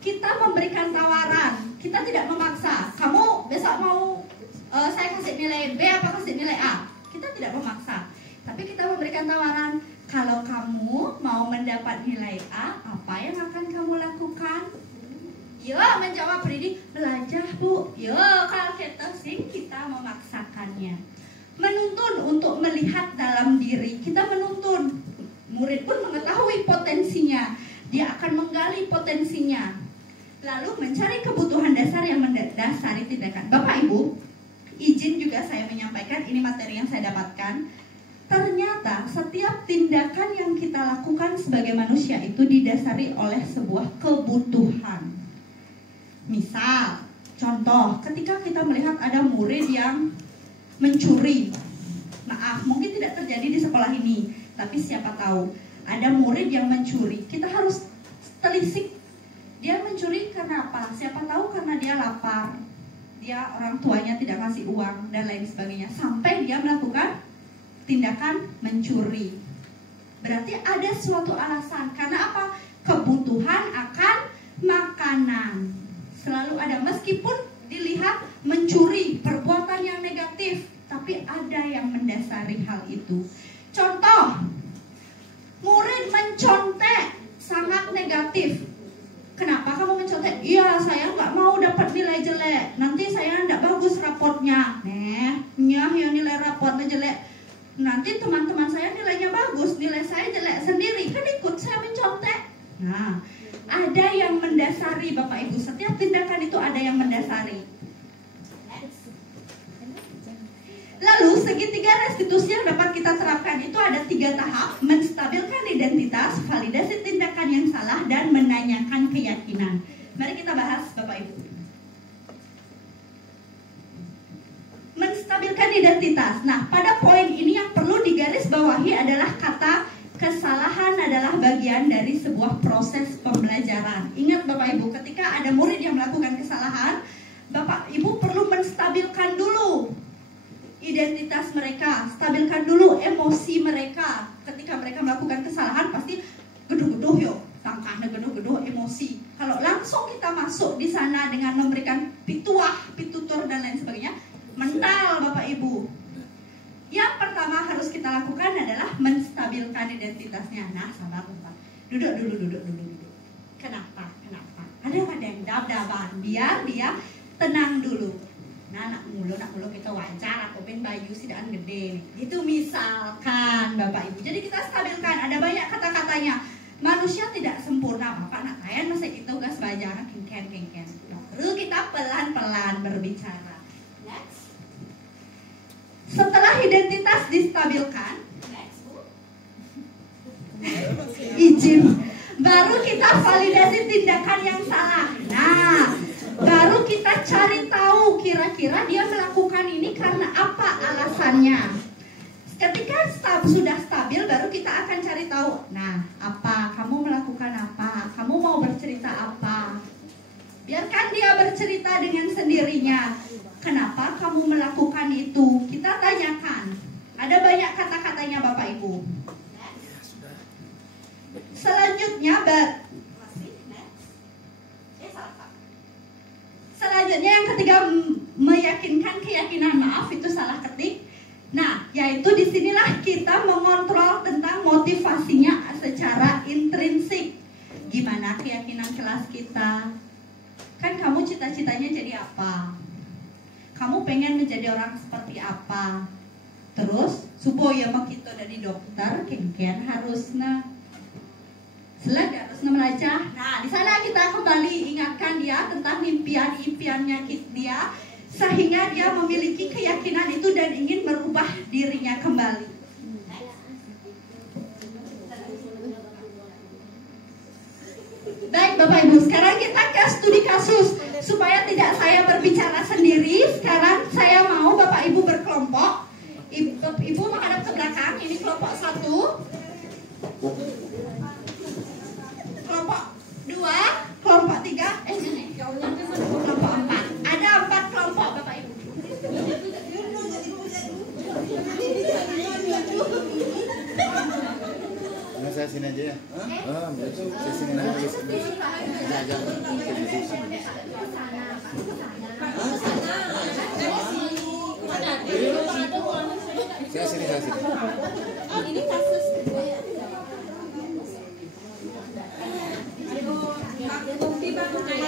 Kita memberikan tawaran, kita tidak memaksa. Kamu besok mau saya kasih nilai B apa kasih nilai A? Kita tidak memaksa, tapi kita memberikan tawaran. Kalau kamu mau mendapat nilai A, apa yang akan kamu lakukan? Ya, menjawab Ridi, belajar Bu. Ya, kalau kita sih kita memaksakannya. Menuntun untuk melihat dalam diri. Kita menuntun. Murid pun mengetahui potensinya. Dia akan menggali potensinya. Lalu mencari kebutuhan dasar yang mendasari tindakan. Bapak Ibu, izin juga saya menyampaikan, ini materi yang saya dapatkan. Ternyata setiap tindakan yang kita lakukan sebagai manusia itu didasari oleh sebuah kebutuhan. Misal, contoh, ketika kita melihat ada murid yang mencuri, maaf, mungkin tidak terjadi di sekolah ini, Tapi siapa tahu ada murid yang mencuri, kita harus telisik. Dia mencuri karena apa? Siapa tahu karena dia lapar, dia orang tuanya tidak kasih uang dan lain sebagainya, sampai dia melakukan tindakan mencuri. Berarti ada suatu alasan. Karena apa? Kebutuhan akan makanan selalu ada, meskipun dilihat mencuri perbuatan yang negatif, tapi ada yang mendasari hal itu. Contoh, murid mencontek sangat negatif. Kenapa kamu mencontek? Iya, saya nggak mau dapat nilai jelek, nanti saya nggak bagus raportnya. Yang nilai raportnya jelek, nanti teman-teman saya nilainya bagus, nilai saya jelek sendiri, kan ikut saya mencontek. Nah, ada yang mendasari Bapak Ibu, setiap tindakan itu ada yang mendasari. Lalu segitiga restitusi yang dapat kita terapkan itu ada 3 tahap: menstabilkan identitas, validasi tindakan yang salah, dan menanyakan keyakinan. Mari kita bahas Bapak Ibu. Menstabilkan identitas. Nah, pada poin ini yang perlu digarisbawahi adalah kata kesalahan adalah bagian dari sebuah proses pembelajaran. Ingat Bapak Ibu, ketika ada murid yang melakukan kesalahan, Bapak Ibu perlu menstabilkan dulu identitas mereka, stabilkan dulu emosi mereka. Ketika mereka melakukan kesalahan pasti geduh-geduh yo, tangkahnya geduh-geduh emosi. Kalau langsung kita masuk di sana dengan memberikan pitutur dan lain sebagainya, mental Bapak Ibu. Yang pertama harus kita lakukan adalah menstabilkan identitasnya. Nah, sabar Bapak. Duduk dulu. Kenapa? Ada yang dab-daban, biar dia tenang dulu. Nah, nak mulu kita wajar, aku ben bayu sidaan gede nih. Itu misalkan Bapak Ibu. Jadi kita stabilkan, ada banyak kata-katanya. Manusia tidak sempurna, Bapak nak kayan masih kita tugas belajar kengken. Lalu kita pelan-pelan berbicara. Next. Setelah identitas distabilkan, izin, baru kita validasi tindakan yang salah. Nah, baru kita cari tahu kira-kira dia melakukan ini karena apa alasannya. Ketika sudah stabil, baru kita akan cari tahu. Nah, apa? Kamu melakukan apa? Kamu mau bercerita apa? Biarkan dia bercerita dengan sendirinya. Kenapa kamu melakukan itu? Kita tanyakan. Ada banyak kata-katanya Bapak Ibu. Selanjutnya yang ketiga, meyakinkan keyakinan. Maaf, itu salah ketik. Nah, yaitu disinilah kita mengontrol tentang motivasinya secara intrinsik. Gimana keyakinan kelas kita? Kan kamu cita-citanya jadi apa? Kamu pengen menjadi orang seperti apa? Terus, supaya kita dari dokter, kengkian harusnya selagi harusnya belajar. Nah, di sana kita kembali ingatkan dia tentang impiannya dia, sehingga dia memiliki keyakinan itu dan ingin merubah dirinya kembali. Baik Bapak Ibu, sekarang kita ke studi kasus. Supaya tidak saya berbicara sendiri, sekarang saya mau Bapak Ibu berkelompok. Ibu menghadap ke belakang, ini kelompok 1, kelompok 2, kelompok 3, kelompok 4. Ada 4 kelompok Bapak Ibu. Nah, saya sini aja ya. Saya sini aja. Saya sini. Ini kasus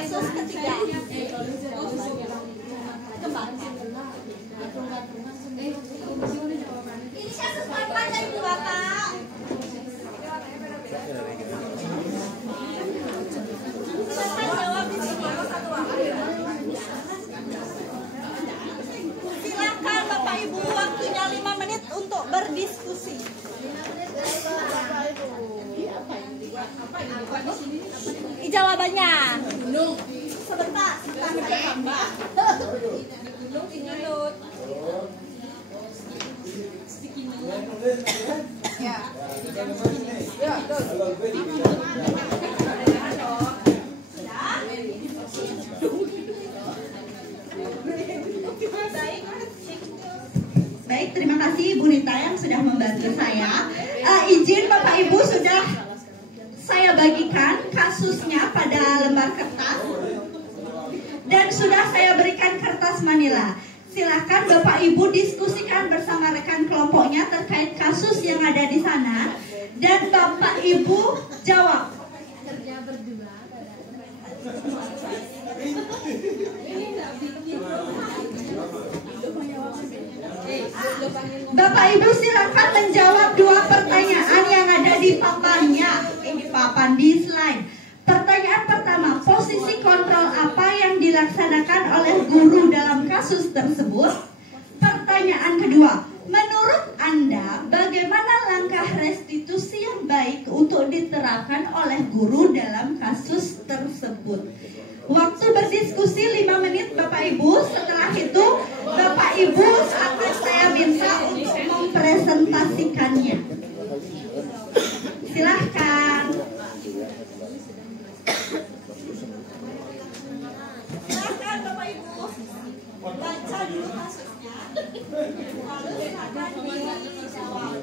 kasus ketiga. Ini kasus apa ya Ibu Bapak? Silakan Bapak Ibu, waktunya 5 menit untuk berdiskusi. Jawabannya sebentar. Ya. Baik, terima kasih Bu Nita yang sudah membantu saya. Izin Bapak Ibu, sudah saya bagikan kasusnya pada lembar kertas dan sudah saya berikan kertas manila. Silahkan Bapak Ibu diskusikan bersama rekan kelompoknya terkait kasus yang ada di sana dan Bapak Ibu jawab. Kerja berdua. Bapak Ibu silakan menjawab dua pertanyaan yang ada di papannya. Di papan di slide. Pertanyaan pertama, posisi kontrol apa yang dilaksanakan oleh guru dalam kasus tersebut? Pertanyaan kedua, menurut Anda bagaimana langkah restitusi yang baik untuk diterapkan oleh guru dalam kasus tersebut? Waktu berdiskusi 5 menit Bapak Ibu. Setelah itu Bapak Ibu akan saya minta untuk mempresentasikannya. Silahkan. Silahkan Bapak Ibu. Baca dulu kasusnya. Lalu silakan dijawab.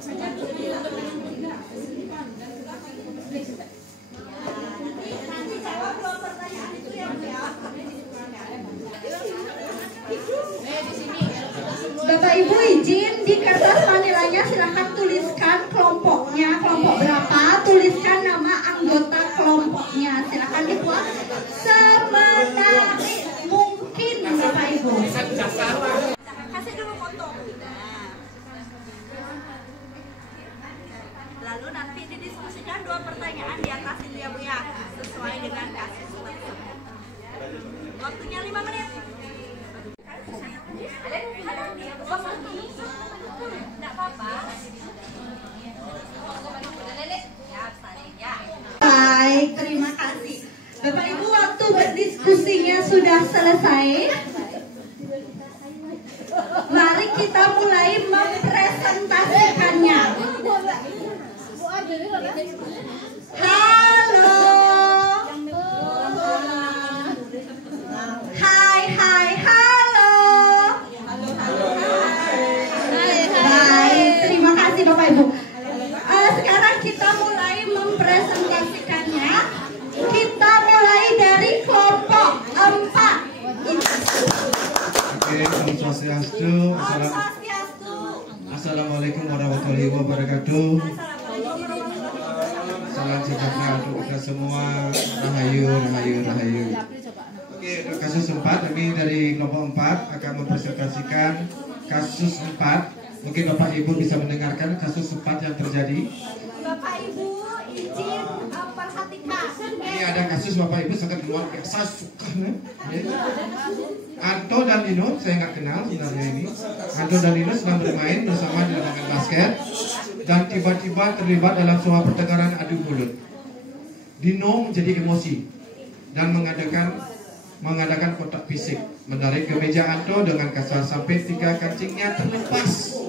Nanti jawab dua pertanyaan itu ya Bu ya. Bapak Ibu izin di kertas manilanya silahkan tuliskan kelompoknya, kelompok berapa, tuliskan nama anggota kelompoknya. Silahkan dibuat semenarik mungkin Bapak Ibu. Kasih dulu foto. Lalu nanti didiskusikan dua pertanyaan di atas itu ya Bu ya, sesuai dengan kasus tersebut. Waktunya 5 menit. Tidak apa-apa. Baik, terima kasih. Bapak Ibu, waktu berdiskusinya sudah selesai. Mari kita mulai mempresentasikannya. Halo. Hai, halo. Baik, terima kasih Bapak Ibu. Sekarang kita mulai mempresentasikannya. Kita mulai dari kelompok 4. Oke, Om Swastiastu. Assalamualaikum warahmatullahi wabarakatuh. Salam sejahtera untuk kita semua. Rahayu, rahayu, rahayu. Oke, untuk kasus 4, kami dari kelompok 4 akan mempresentasikan kasus 4. Mungkin Bapak Ibu bisa mendengarkan kasus 4 yang terjadi. Bapak Ibu izin perhatikan. Ini ada kasus Bapak Ibu sangat luar biasa suka. Anto dan Dino, saya nggak kenal sebenarnya ini. Anto dan Dino sedang bermain bersama di lapangan basket dan tiba-tiba terlibat dalam sebuah pertengkaran adu mulut. Dino menjadi emosi dan mengadakan kontak fisik, menarik ke meja Anto dengan kasar sampai 3 kancingnya terlepas.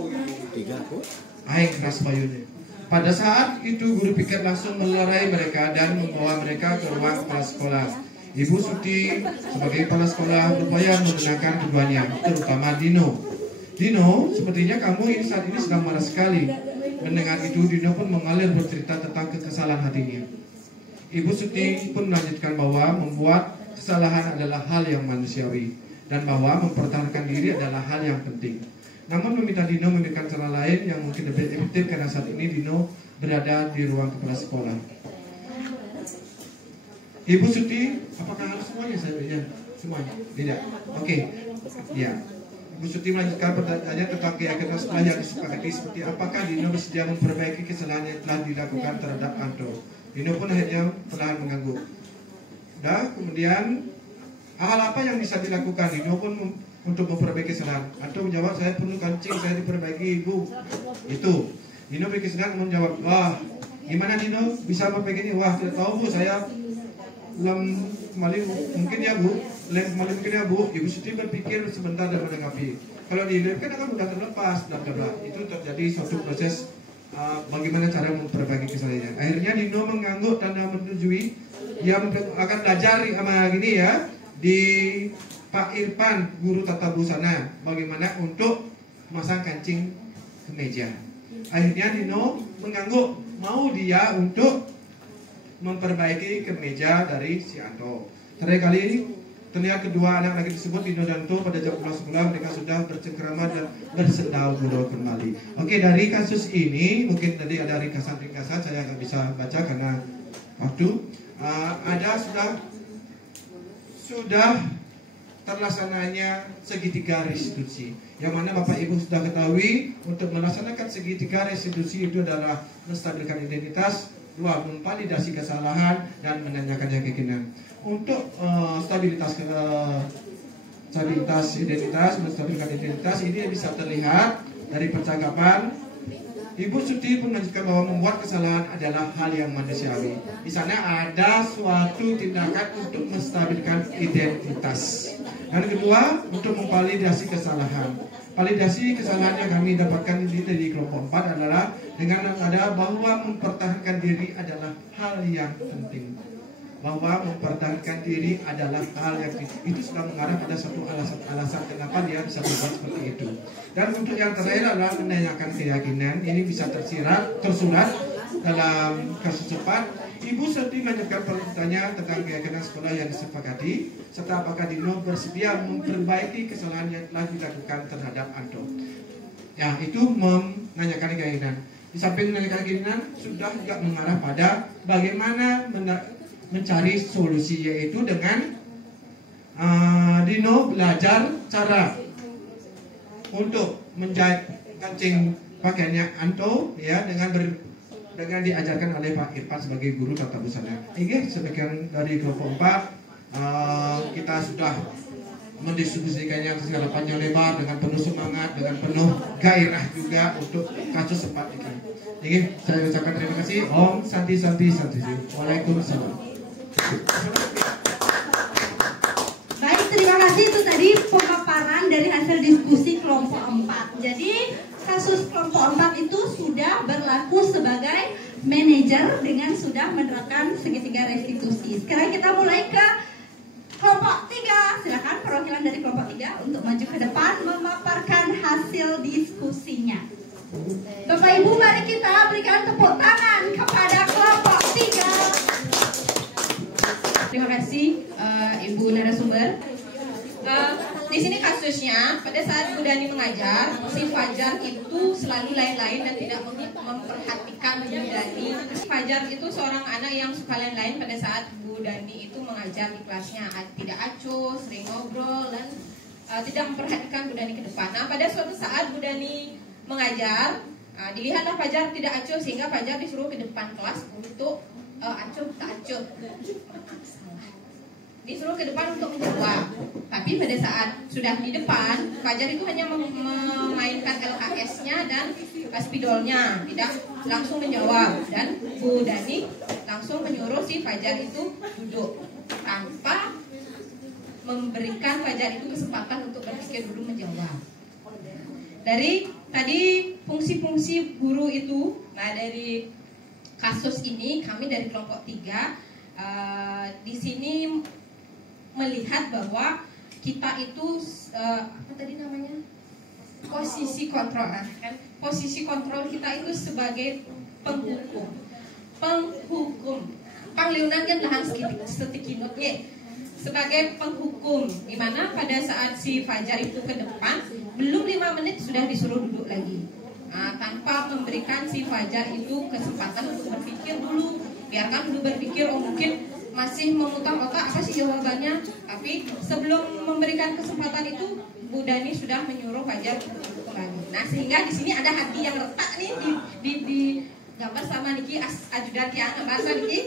Air keras payungnya. Pada saat itu guru piket langsung melerai mereka dan membawa mereka ke ruang kepala sekolah. Ibu Suti sebagai kepala sekolah berupaya menenangkan keduanya, terutama Dino. Dino, sepertinya kamu saat ini sedang marah sekali. Mendengar itu, Dino pun mengalir bercerita tentang kekesalan hatinya. Ibu Suti pun melanjutkan bahwa membuat kesalahan adalah hal yang manusiawi dan bahwa mempertahankan diri adalah hal yang penting. Namun meminta Dino memberikan cara lain yang mungkin lebih efektif karena saat ini Dino berada di ruang kepala sekolah. Ibu Suti, apakah harus semuanya saya berikan? Semuanya? Tidak? Oke. Ya. Ibu Suti melanjutkan pertanyaannya tentang keyakinan sekolah yang disepakati seperti apakah Dino bersedia memperbaiki kesalahan yang telah dilakukan terhadap Anto. Dino pun akhirnya perlahan mengangguk. Dan kemudian hal apa yang bisa dilakukan? Dino pun untuk memperbaiki kesalahan. Anto menjawab, saya perlu kancing, saya diperbaiki Ibu. Itu. Dino berpikir segan menjawab, wah, gimana Dino bisa memperbaiki ini? Wah, tidak tahu Bu, saya kembali mungkin ya Bu, kembali mungkin ya Bu. Ibu Suti berpikir sebentar dan menanggapi. Kalau dilem kan akan mudah terlepas dan itu terjadi suatu proses bagaimana cara memperbaiki kesalahannya. Akhirnya Dino mengangguk tanda menyetujui. Dia akan belajar sama gini ya di Pak Irfan, guru tata busana, bagaimana untuk memasang kancing kemeja. Akhirnya Dino mengangguk mau dia untuk memperbaiki kemeja dari si Anto. Terakhir kali terlihat kedua anak lagi tersebut, Dino dan Anto, pada jam pulang sekolah mereka sudah bercengkrama dan bersendau-gurau kembali. Oke, dari kasus ini mungkin tadi ada ringkasan-ringkasan, saya nggak bisa baca karena waktu. Ada sudah terlaksananya segitiga restitusi, yang mana Bapak Ibu sudah ketahui untuk melaksanakan segitiga restitusi itu adalah menstabilkan identitas, 2. memvalidasi kesalahan dan menanyakan keyakinan. Untuk stabilitas identitas, menstabilkan identitas ini bisa terlihat dari percakapan. Ibu Suti pun menunjukkan bahwa membuat kesalahan adalah hal yang manusiawi. Di sana ada suatu tindakan untuk menstabilkan identitas. Dan kedua, untuk memvalidasi kesalahan. Validasi kesalahan yang kami dapatkan dari kelompok 4 adalah dengan ada bahwa mempertahankan diri adalah hal yang penting. Bahwa mempertahankan diri adalah hal yang itu sudah mengarah pada satu alasan kenapa dia bisa berbuat seperti itu. Dan untuk yang terakhir adalah menanyakan keyakinan. Ini bisa tersurat dalam kasus cepat. Ibu Suti menyampaikan pertanyaannya tentang keyakinan sekolah yang disepakati, serta apakah Dino bersedia memperbaiki kesalahan yang telah dilakukan terhadap Anto. Ya, itu menanyakan keyakinan. Di samping menanyakan keyakinan, sudah juga mengarah pada bagaimana mencari solusi, yaitu dengan Dino belajar cara untuk menjahit kancing pakaiannya Anto, ya, dengan diajarkan oleh Pak Irfan sebagai guru tata busana. Oke, sebagian dari kelompok 4 kita sudah mendistribusikannya secara panjang lebar dengan penuh semangat, dengan penuh gairah juga untuk kasus cepat ini. Oke, saya ucapkan terima kasih. Om Santi Santi Santi. Waalaikumsalam. Baik, terima kasih. Itu tadi pemaparan dari hasil diskusi kelompok 4. Jadi kasus kelompok 4 itu sudah berlaku sebagai manajer dengan sudah menerapkan segitiga restitusi. Sekarang kita mulai ke kelompok 3. Silakan perwakilan dari kelompok 3 untuk maju ke depan memaparkan hasil diskusinya. Bapak Ibu, mari kita berikan tepuk tangan kepada kelompok 3. Terima kasih Ibu narasumber. Di sini kasusnya pada saat Bu Dani mengajar, si Fajar itu selalu lain-lain dan tidak memperhatikan Bu Dani. Fajar itu seorang anak yang suka lain-lain pada saat Bu Dani itu mengajar di kelasnya, tidak acuh, sering ngobrol dan tidak memperhatikan Bu Dani ke depan. Nah, pada suatu saat Bu Dani mengajar, dilihatlah Fajar tidak acuh sehingga Fajar disuruh ke depan kelas untuk acuh tak acuh. Disuruh ke depan untuk menjawab. Tapi pada saat sudah di depan, Fajar itu hanya memainkan LKS-nya dan spidolnya, tidak langsung menjawab. Dan Bu Dani langsung menyuruh si Fajar itu duduk tanpa memberikan Fajar itu kesempatan untuk berpikir dulu menjawab. Dari tadi fungsi-fungsi guru itu, nah dari kasus ini kami dari kelompok 3 di sini melihat bahwa kita itu apa tadi namanya, posisi kontrol, kan? Posisi kontrol kita itu sebagai penghukum, pangliunan kan lahan setikinot ya, sebagai penghukum, dimana pada saat si Fajar itu ke depan belum 5 menit sudah disuruh duduk lagi, tanpa memberikan si Fajar itu kesempatan untuk berpikir dulu, biarkan dulu berpikir, oh mungkin masih memutar otak apa sih jawabannya. Tapi sebelum memberikan kesempatan itu, Bu Dani sudah menyuruh Fajar untuk duduk kembali. Nah, sehingga di sini ada hati yang retak nih di gambar sama Niki ajudan yang bahasa Niki.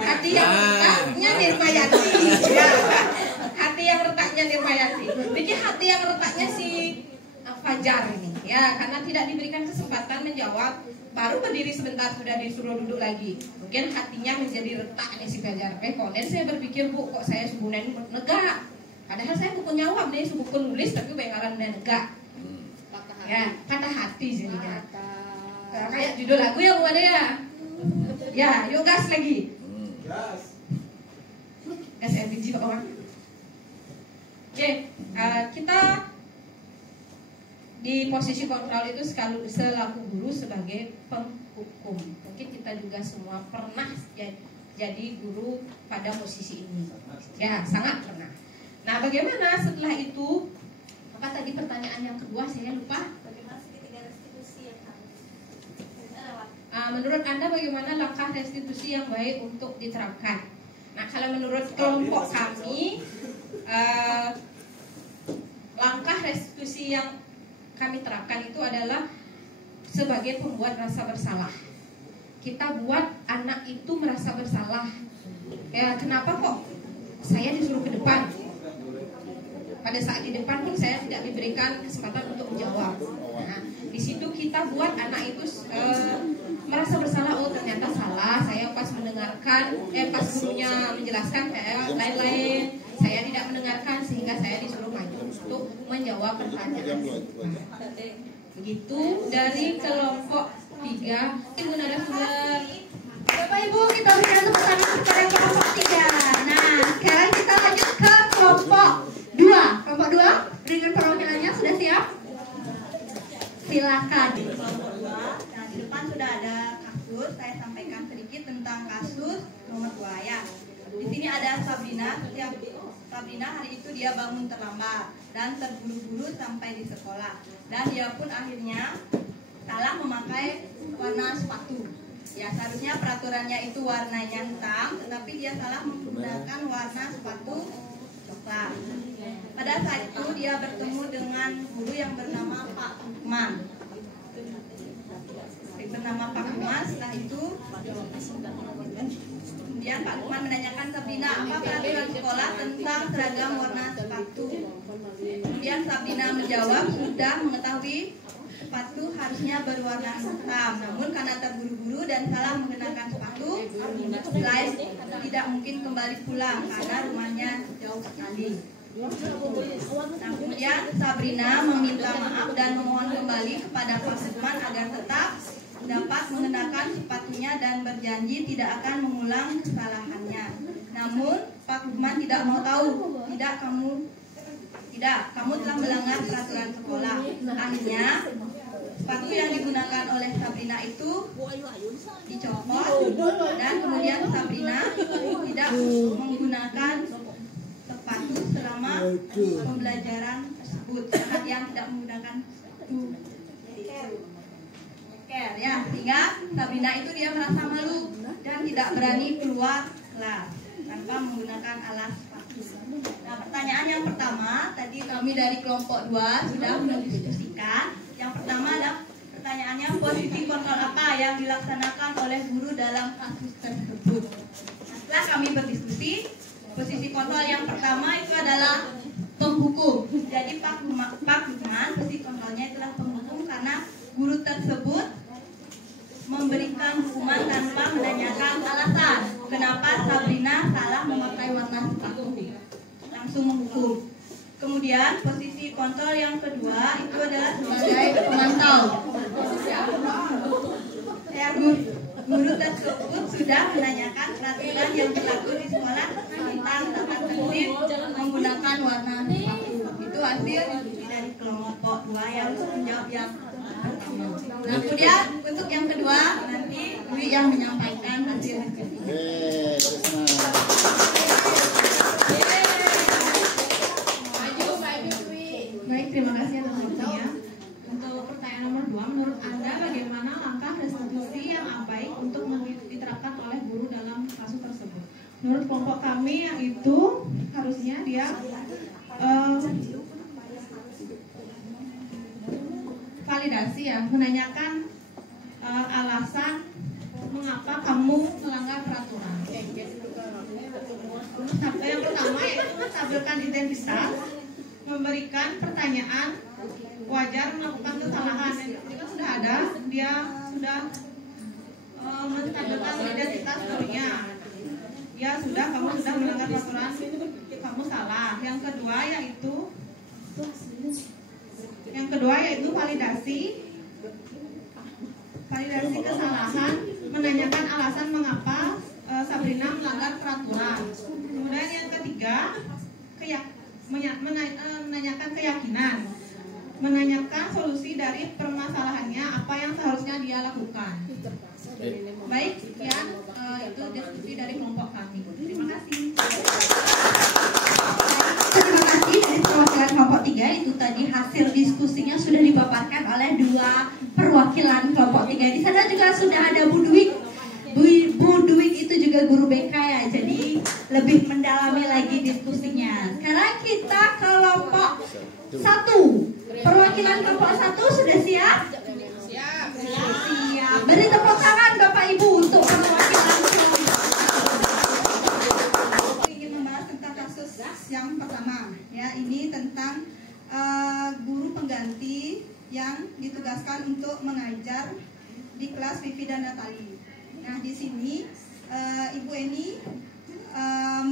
Hati yang retaknya Nirmayati. Hati yang retaknya Nirmayati. Jadi hati yang retaknya si Fajar ini, ya, karena tidak diberikan kesempatan menjawab. Baru berdiri sebentar sudah disuruh duduk lagi. Mungkin hatinya menjadi retak nih si Fajar. Konen saya berpikir, Bu, kok saya subunan negak. Padahal saya buku nyawab nih, buku nulis tapi bayangan negak. Ya, patah hati jadinya. Kayak judul lagu ya Bu ada ya. Ya, yuk gas lagi. Gas LPG Pak Omar. Oke, kita di posisi kontrol itu selaku guru sebagai penghukum. Mungkin kita juga semua pernah jadi guru pada posisi ini. Ya, sangat pernah. Nah, bagaimana setelah itu? Apa tadi pertanyaan yang kedua? Saya lupa. Bagaimana segitiga restitusi yang menurut Anda bagaimana langkah restitusi yang baik untuk diterapkan? Nah, kalau menurut kelompok kami, langkah restitusi yang kami terapkan itu adalah sebagai pembuat rasa bersalah. Kita buat anak itu merasa bersalah. Ya, kenapa kok saya disuruh ke depan? Pada saat di depan pun saya tidak diberikan kesempatan untuk menjawab. Nah, di situ kita buat anak itu merasa bersalah. Oh, ternyata salah. Saya pas mendengarkan, pas gurunya menjelaskan kayak lain-lain, saya tidak mendengarkan sehingga saya disuruh maju untuk menjawab pertanyaan. Begitu dari kelompok 3. Ibu narasumber. Bapak Ibu, kita berikan tepuk tangan kepada kelompok 3. Nah, sekarang kita lanjut ke kelompok 2. Kelompok 2 dengan perwakilannya sudah siap? Silakan. Kelompok 2. Nah, di depan sudah ada kasus. Saya sampaikan sedikit tentang kasus nomor 2 ya. Di sini ada Sabrina. Sabrina hari itu dia bangun terlambat dan terburu-buru sampai di sekolah. Dan dia pun akhirnya salah memakai warna sepatu. Ya, seharusnya peraturannya itu warnanya hitam, tetapi dia salah menggunakan warna sepatu coklat. Pada saat itu dia bertemu dengan guru yang bernama Pak Lukman. Setelah itu kemudian Pak Lukman menanyakan Sabrina, apa peraturan sekolah tentang seragam warna sepatu? Kemudian Sabrina menjawab, sudah mengetahui sepatu harusnya berwarna hitam, namun karena terburu-buru dan salah mengenakan sepatu, selain tidak mungkin kembali pulang karena rumahnya jauh sekali. Nah, kemudian Sabrina meminta maaf dan memohon kembali kepada Pak Lukman agar tetap dapat mengenakan sepatunya dan berjanji tidak akan mengulang kesalahannya. Namun Pak Lukman tidak mau tahu. Kamu telah melanggar peraturan sekolah. Akhirnya sepatu yang digunakan oleh Sabrina itu dicopot dan kemudian Sabrina tidak menggunakan sepatu selama pembelajaran tersebut. Saat yang tidak menggunakan ya, sehingga Sabrina itu dia merasa malu dan tidak berani keluar kelas tanpa menggunakan alas sepatu. Nah, pertanyaan yang pertama tadi kami dari kelompok 2 sudah mendiskusikan. Yang pertama adalah pertanyaannya, posisi kontrol apa yang dilaksanakan oleh guru dalam kasus tersebut. Nah, setelah kami berdiskusi, posisi kontrol yang pertama itu adalah penghukum. Jadi Pak Lukman, posisi kontrolnya itulah penghukum karena guru tersebut memberikan hukuman tanpa menanyakan alasan kenapa Sabrina salah memakai warna sepatu, langsung menghukum. Kemudian posisi kontrol yang kedua itu adalah sebagai pemantau. Guru tersebut sudah menanyakan peraturan yang berlaku di sekolah tentang tata tertib menggunakan warna sepatu. Itu hasil dari kelompok 2 yang menjawab yang pertama. Nah, kemudian untuk yang kedua nanti Dwi yang menyampaikan hasil. Baik, terima kasih atas waktunya. Untuk pertanyaan nomor 2, menurut Anda bagaimana langkah restitusi yang baik untuk diterapkan oleh guru dalam kasus tersebut? Menurut kelompok kami yang itu harusnya dia validasi ya, menanyakan alasan mengapa kamu melanggar peraturan. Yang pertama yaitu menstabilkan identitas, memberikan pertanyaan wajar melakukan kesalahan. Jika sudah ada, dia sudah menstabilkan identitas gurunya. Ya sudah, kamu sudah melanggar peraturan, kamu salah. Yang kedua yaitu validasi kesalahan, menanyakan alasan mengapa Sabrina melanggar peraturan. Kemudian yang ketiga menanyakan keyakinan. menanyakan solusi dari permasalahannya, apa yang seharusnya dia lakukan. Baik, sekian itu diskusi dari kelompok kami. Terima kasih. Terima kasih dari perwakilan kelompok 3. Itu tadi hasil diskusinya sudah dipaparkan oleh 2 perwakilan kelompok 3. Di sana juga sudah ada Bu Dwik. Bu Dwik itu juga guru BK ya, jadi lebih mendalami lagi diskusinya. Sekarang kita kelompok 1. Perwakilan kelompok 1 sudah siap? Siap. Beri tepuk tangan Bapak Ibu untuk perwakilan kelompok 1. Ingin membahas tentang kasus yang pertama, ya, ini tentang guru pengganti yang ditugaskan untuk mengajar di kelas Vivi dan Natali. Nah, di sini Ibu Eni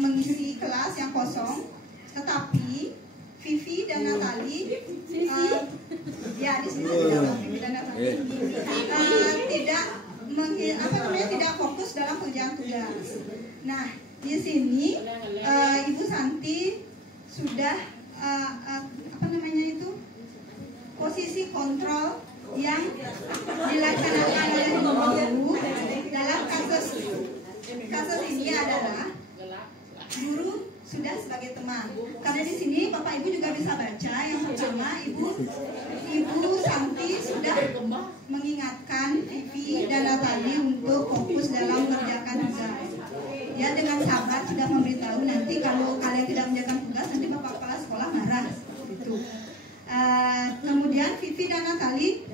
mengisi kelas yang kosong, tetapi Vivi dan Natali ya di sini Vivi dan Natali tidak fokus dalam kerjaan tugas. Nah, di sini Ibu Santi sudah posisi kontrol yang dilaksanakan oleh guru dalam kasus ini adalah guru sudah sebagai teman. Karena di sini Bapak Ibu juga bisa baca yang pertama, Ibu Santi sudah mengingatkan Vivi dan Natali untuk fokus dalam mengerjakan tugas. Ya, dengan sabar sudah memberitahu nanti kalau kalian tidak mengerjakan tugas nanti Bapak kepala sekolah marah gitu. Kemudian Vivi dan Natali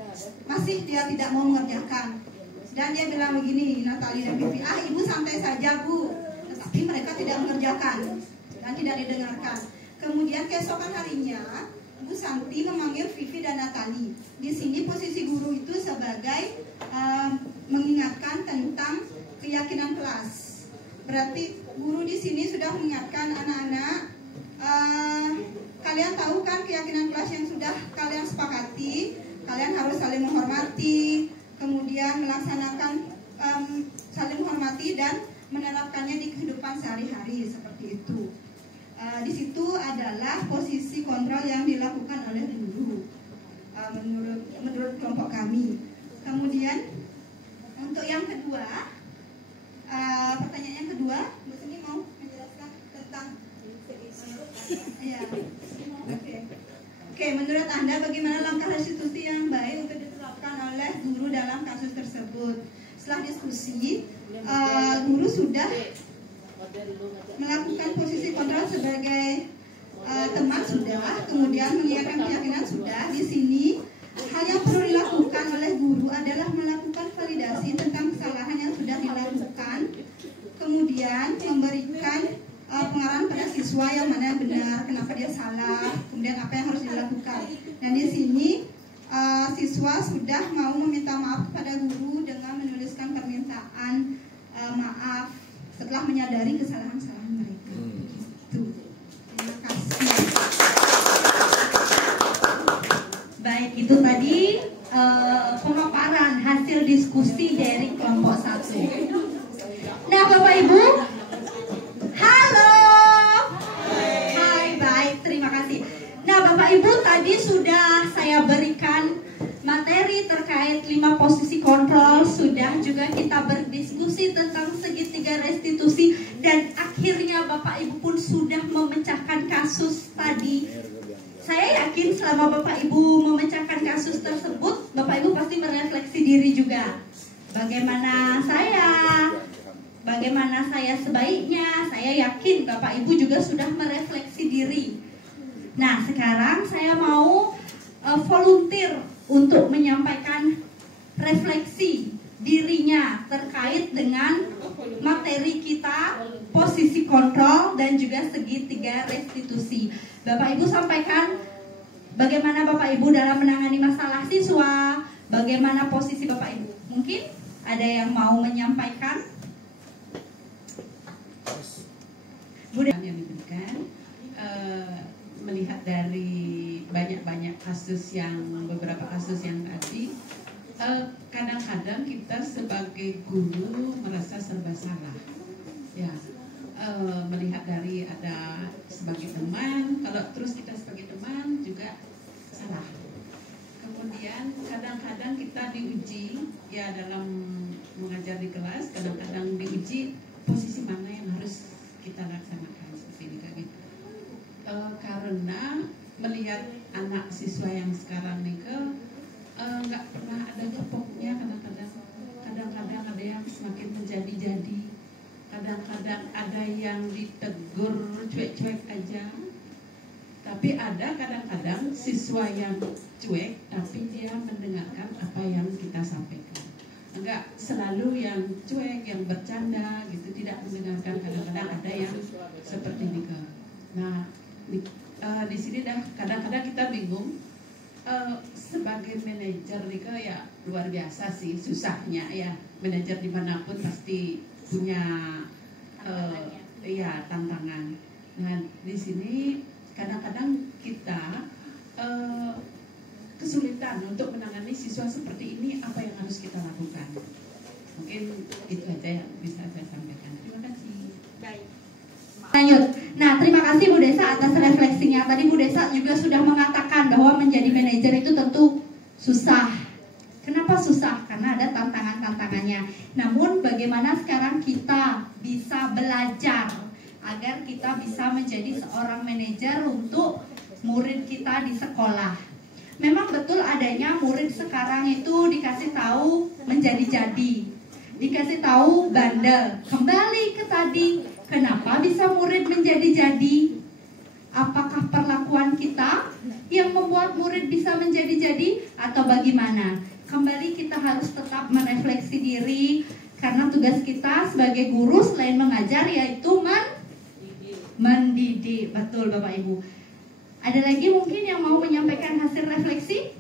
masih dia tidak mau mengerjakan. Dan dia bilang begini, Natali dan Vivi, Ibu santai saja Bu. Tetapi mereka tidak mengerjakan dan tidak didengarkan. Kemudian keesokan harinya, Bu Santi memanggil Vivi dan Natali. Di sini posisi guru itu sebagai mengingatkan tentang keyakinan kelas. Berarti guru di sini sudah mengingatkan anak-anak, kalian tahu kan keyakinan kelas yang sudah kalian sepakati, kalian harus saling menghormati, kemudian melaksanakan saling menghormati dan menerapkannya di kehidupan sehari-hari seperti itu. Di situ adalah posisi kontrol yang dilakukan oleh guru menurut kelompok kami. Kemudian untuk yang kedua, pertanyaan yang kedua, Bu Sini mau menjelaskan tentang ya. Oke, menurut Anda bagaimana langkah restitusi yang baik untuk diterapkan oleh guru dalam kasus tersebut? Setelah diskusi, guru sudah melakukan posisi kontrol sebagai teman sudah, kemudian mengingatkan keyakinan sudah. Di sini hal yang perlu dilakukan oleh guru adalah melakukan validasi tentang kesalahan yang sudah dilakukan, kemudian memberikan pengarahan pada siswa yang mana yang benar, kenapa dia salah, kemudian apa yang harus dilakukan. Dan di sini siswa sudah mau meminta maaf kepada guru dengan menuliskan permintaan maaf setelah menyadari kesalahan-kesalahan mereka. Terima kasih. Baik, itu tadi pemaparan hasil diskusi dari kelompok 1. Nah, Bapak Ibu, halo. Hai, baik, terima kasih. Nah, Bapak Ibu, tadi sudah saya berikan materi terkait 5 posisi kontrol, sudah juga kita berdiskusi tentang segitiga restitusi, dan akhirnya Bapak Ibu pun sudah memecahkan kasus tadi. Saya yakin selama Bapak Ibu memecahkan kasus tersebut, Bapak Ibu pasti merefleksi diri juga. Bagaimana saya sebaiknya, saya yakin Bapak Ibu juga sudah merefleksi diri. Nah, sekarang saya mau volunteer untuk menyampaikan refleksi dirinya terkait dengan materi kita, posisi kontrol dan juga segitiga restitusi. Bapak Ibu sampaikan bagaimana Bapak Ibu dalam menangani masalah siswa, bagaimana posisi Bapak Ibu. Mungkin ada yang mau menyampaikan? Yang diberikan melihat dari banyak beberapa kasus yang tadi, kadang-kadang kita sebagai guru merasa serba salah, ya. Melihat dari ada sebagai teman, kalau terus kita sebagai teman juga salah. kita diuji ya dalam mengajar di kelas, kadang-kadang diuji posisi mana yang harus kita laksanakan seperti ini kan gitu. Karena melihat anak siswa yang sekarang nih nggak pernah ada kepoknya, kadang-kadang ada yang semakin menjadi-jadi, kadang-kadang ada yang ditegur cuek-cuek aja, tapi ada kadang-kadang siswa yang cuek tapi dia mendengarkan apa yang kita sampaikan. Enggak selalu yang cuek, yang bercanda gitu, tidak mendengarkan. Kadang-kadang ada yang seperti Nika. Nah, di sini dah kadang-kadang kita bingung. Sebagai manajer Nika ya luar biasa sih susahnya ya. Manajer dimanapun pasti punya ya tantangan. Nah, di sini kadang-kadang kita kesulitan untuk menangani siswa seperti ini. Apa yang harus kita lakukan? Mungkin itu aja yang bisa saya sampaikan. Terima kasih. Baik. Lanjut. Nah, terima kasih Bu Desa atas refleksinya. Tadi Bu Desa juga sudah mengatakan bahwa menjadi manajer itu tentu susah. Kenapa susah? Karena ada tantangan-tantangannya. Namun bagaimana sekarang kita bisa belajar agar kita bisa menjadi seorang manajer untuk murid kita di sekolah. Memang betul adanya murid sekarang itu dikasih tahu menjadi-jadi, dikasih tahu bandel. Kembali ke tadi, kenapa bisa murid menjadi-jadi? Apakah perlakuan kita yang membuat murid bisa menjadi-jadi atau bagaimana? Kembali kita harus tetap merefleksi diri, karena tugas kita sebagai guru selain mengajar yaitu mendidik. Betul Bapak Ibu. Ada lagi mungkin yang mau menyampaikan hasil refleksi?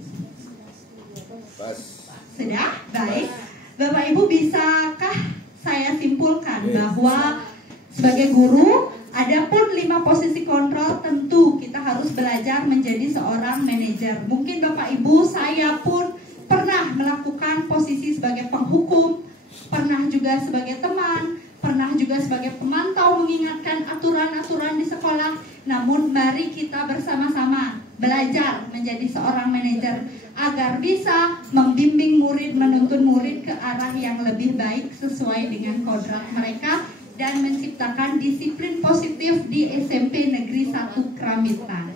Sudah? Baik. Bapak Ibu, bisakah saya simpulkan bahwa sebagai guru ada pun 5 posisi kontrol, tentu kita harus belajar menjadi seorang manajer. Mungkin Bapak Ibu, saya pun pernah melakukan posisi sebagai penghukum, pernah juga sebagai teman, pernah juga sebagai pemantau mengingatkan aturan-aturan di sekolah. Namun mari kita bersama-sama belajar menjadi seorang manajer agar bisa membimbing murid, menuntun murid ke arah yang lebih baik sesuai dengan kodrat mereka dan menciptakan disiplin positif di SMP Negeri 1 Kramitan.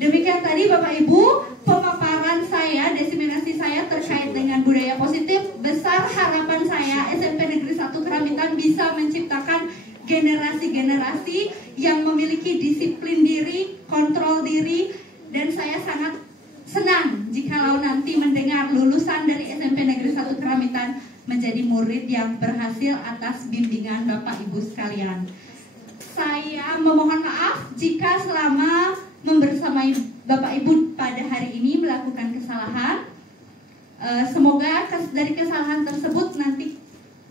Demikian tadi Bapak Ibu pemaparan saya, diseminasi saya terkait dengan budaya positif. Besar harapan saya SMP Negeri 1 Kramitan bisa menciptakan generasi-generasi yang memiliki disiplin diri, kontrol diri, dan saya sangat senang jikalau nanti mendengar lulusan dari SMP Negeri 1 Kramitan menjadi murid yang berhasil atas bimbingan Bapak Ibu sekalian. Saya memohon maaf jika selama membersamai Bapak Ibu pada hari ini melakukan kesalahan. Semoga dari kesalahan tersebut nanti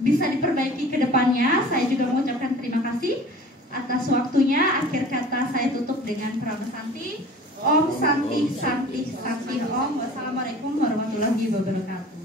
bisa diperbaiki ke depannya. Saya juga mengucapkan terima kasih atas waktunya. Akhir kata saya tutup dengan Pramasanti. Om Santi Santi Santi Om. Wassalamualaikum warahmatullahi wabarakatuh.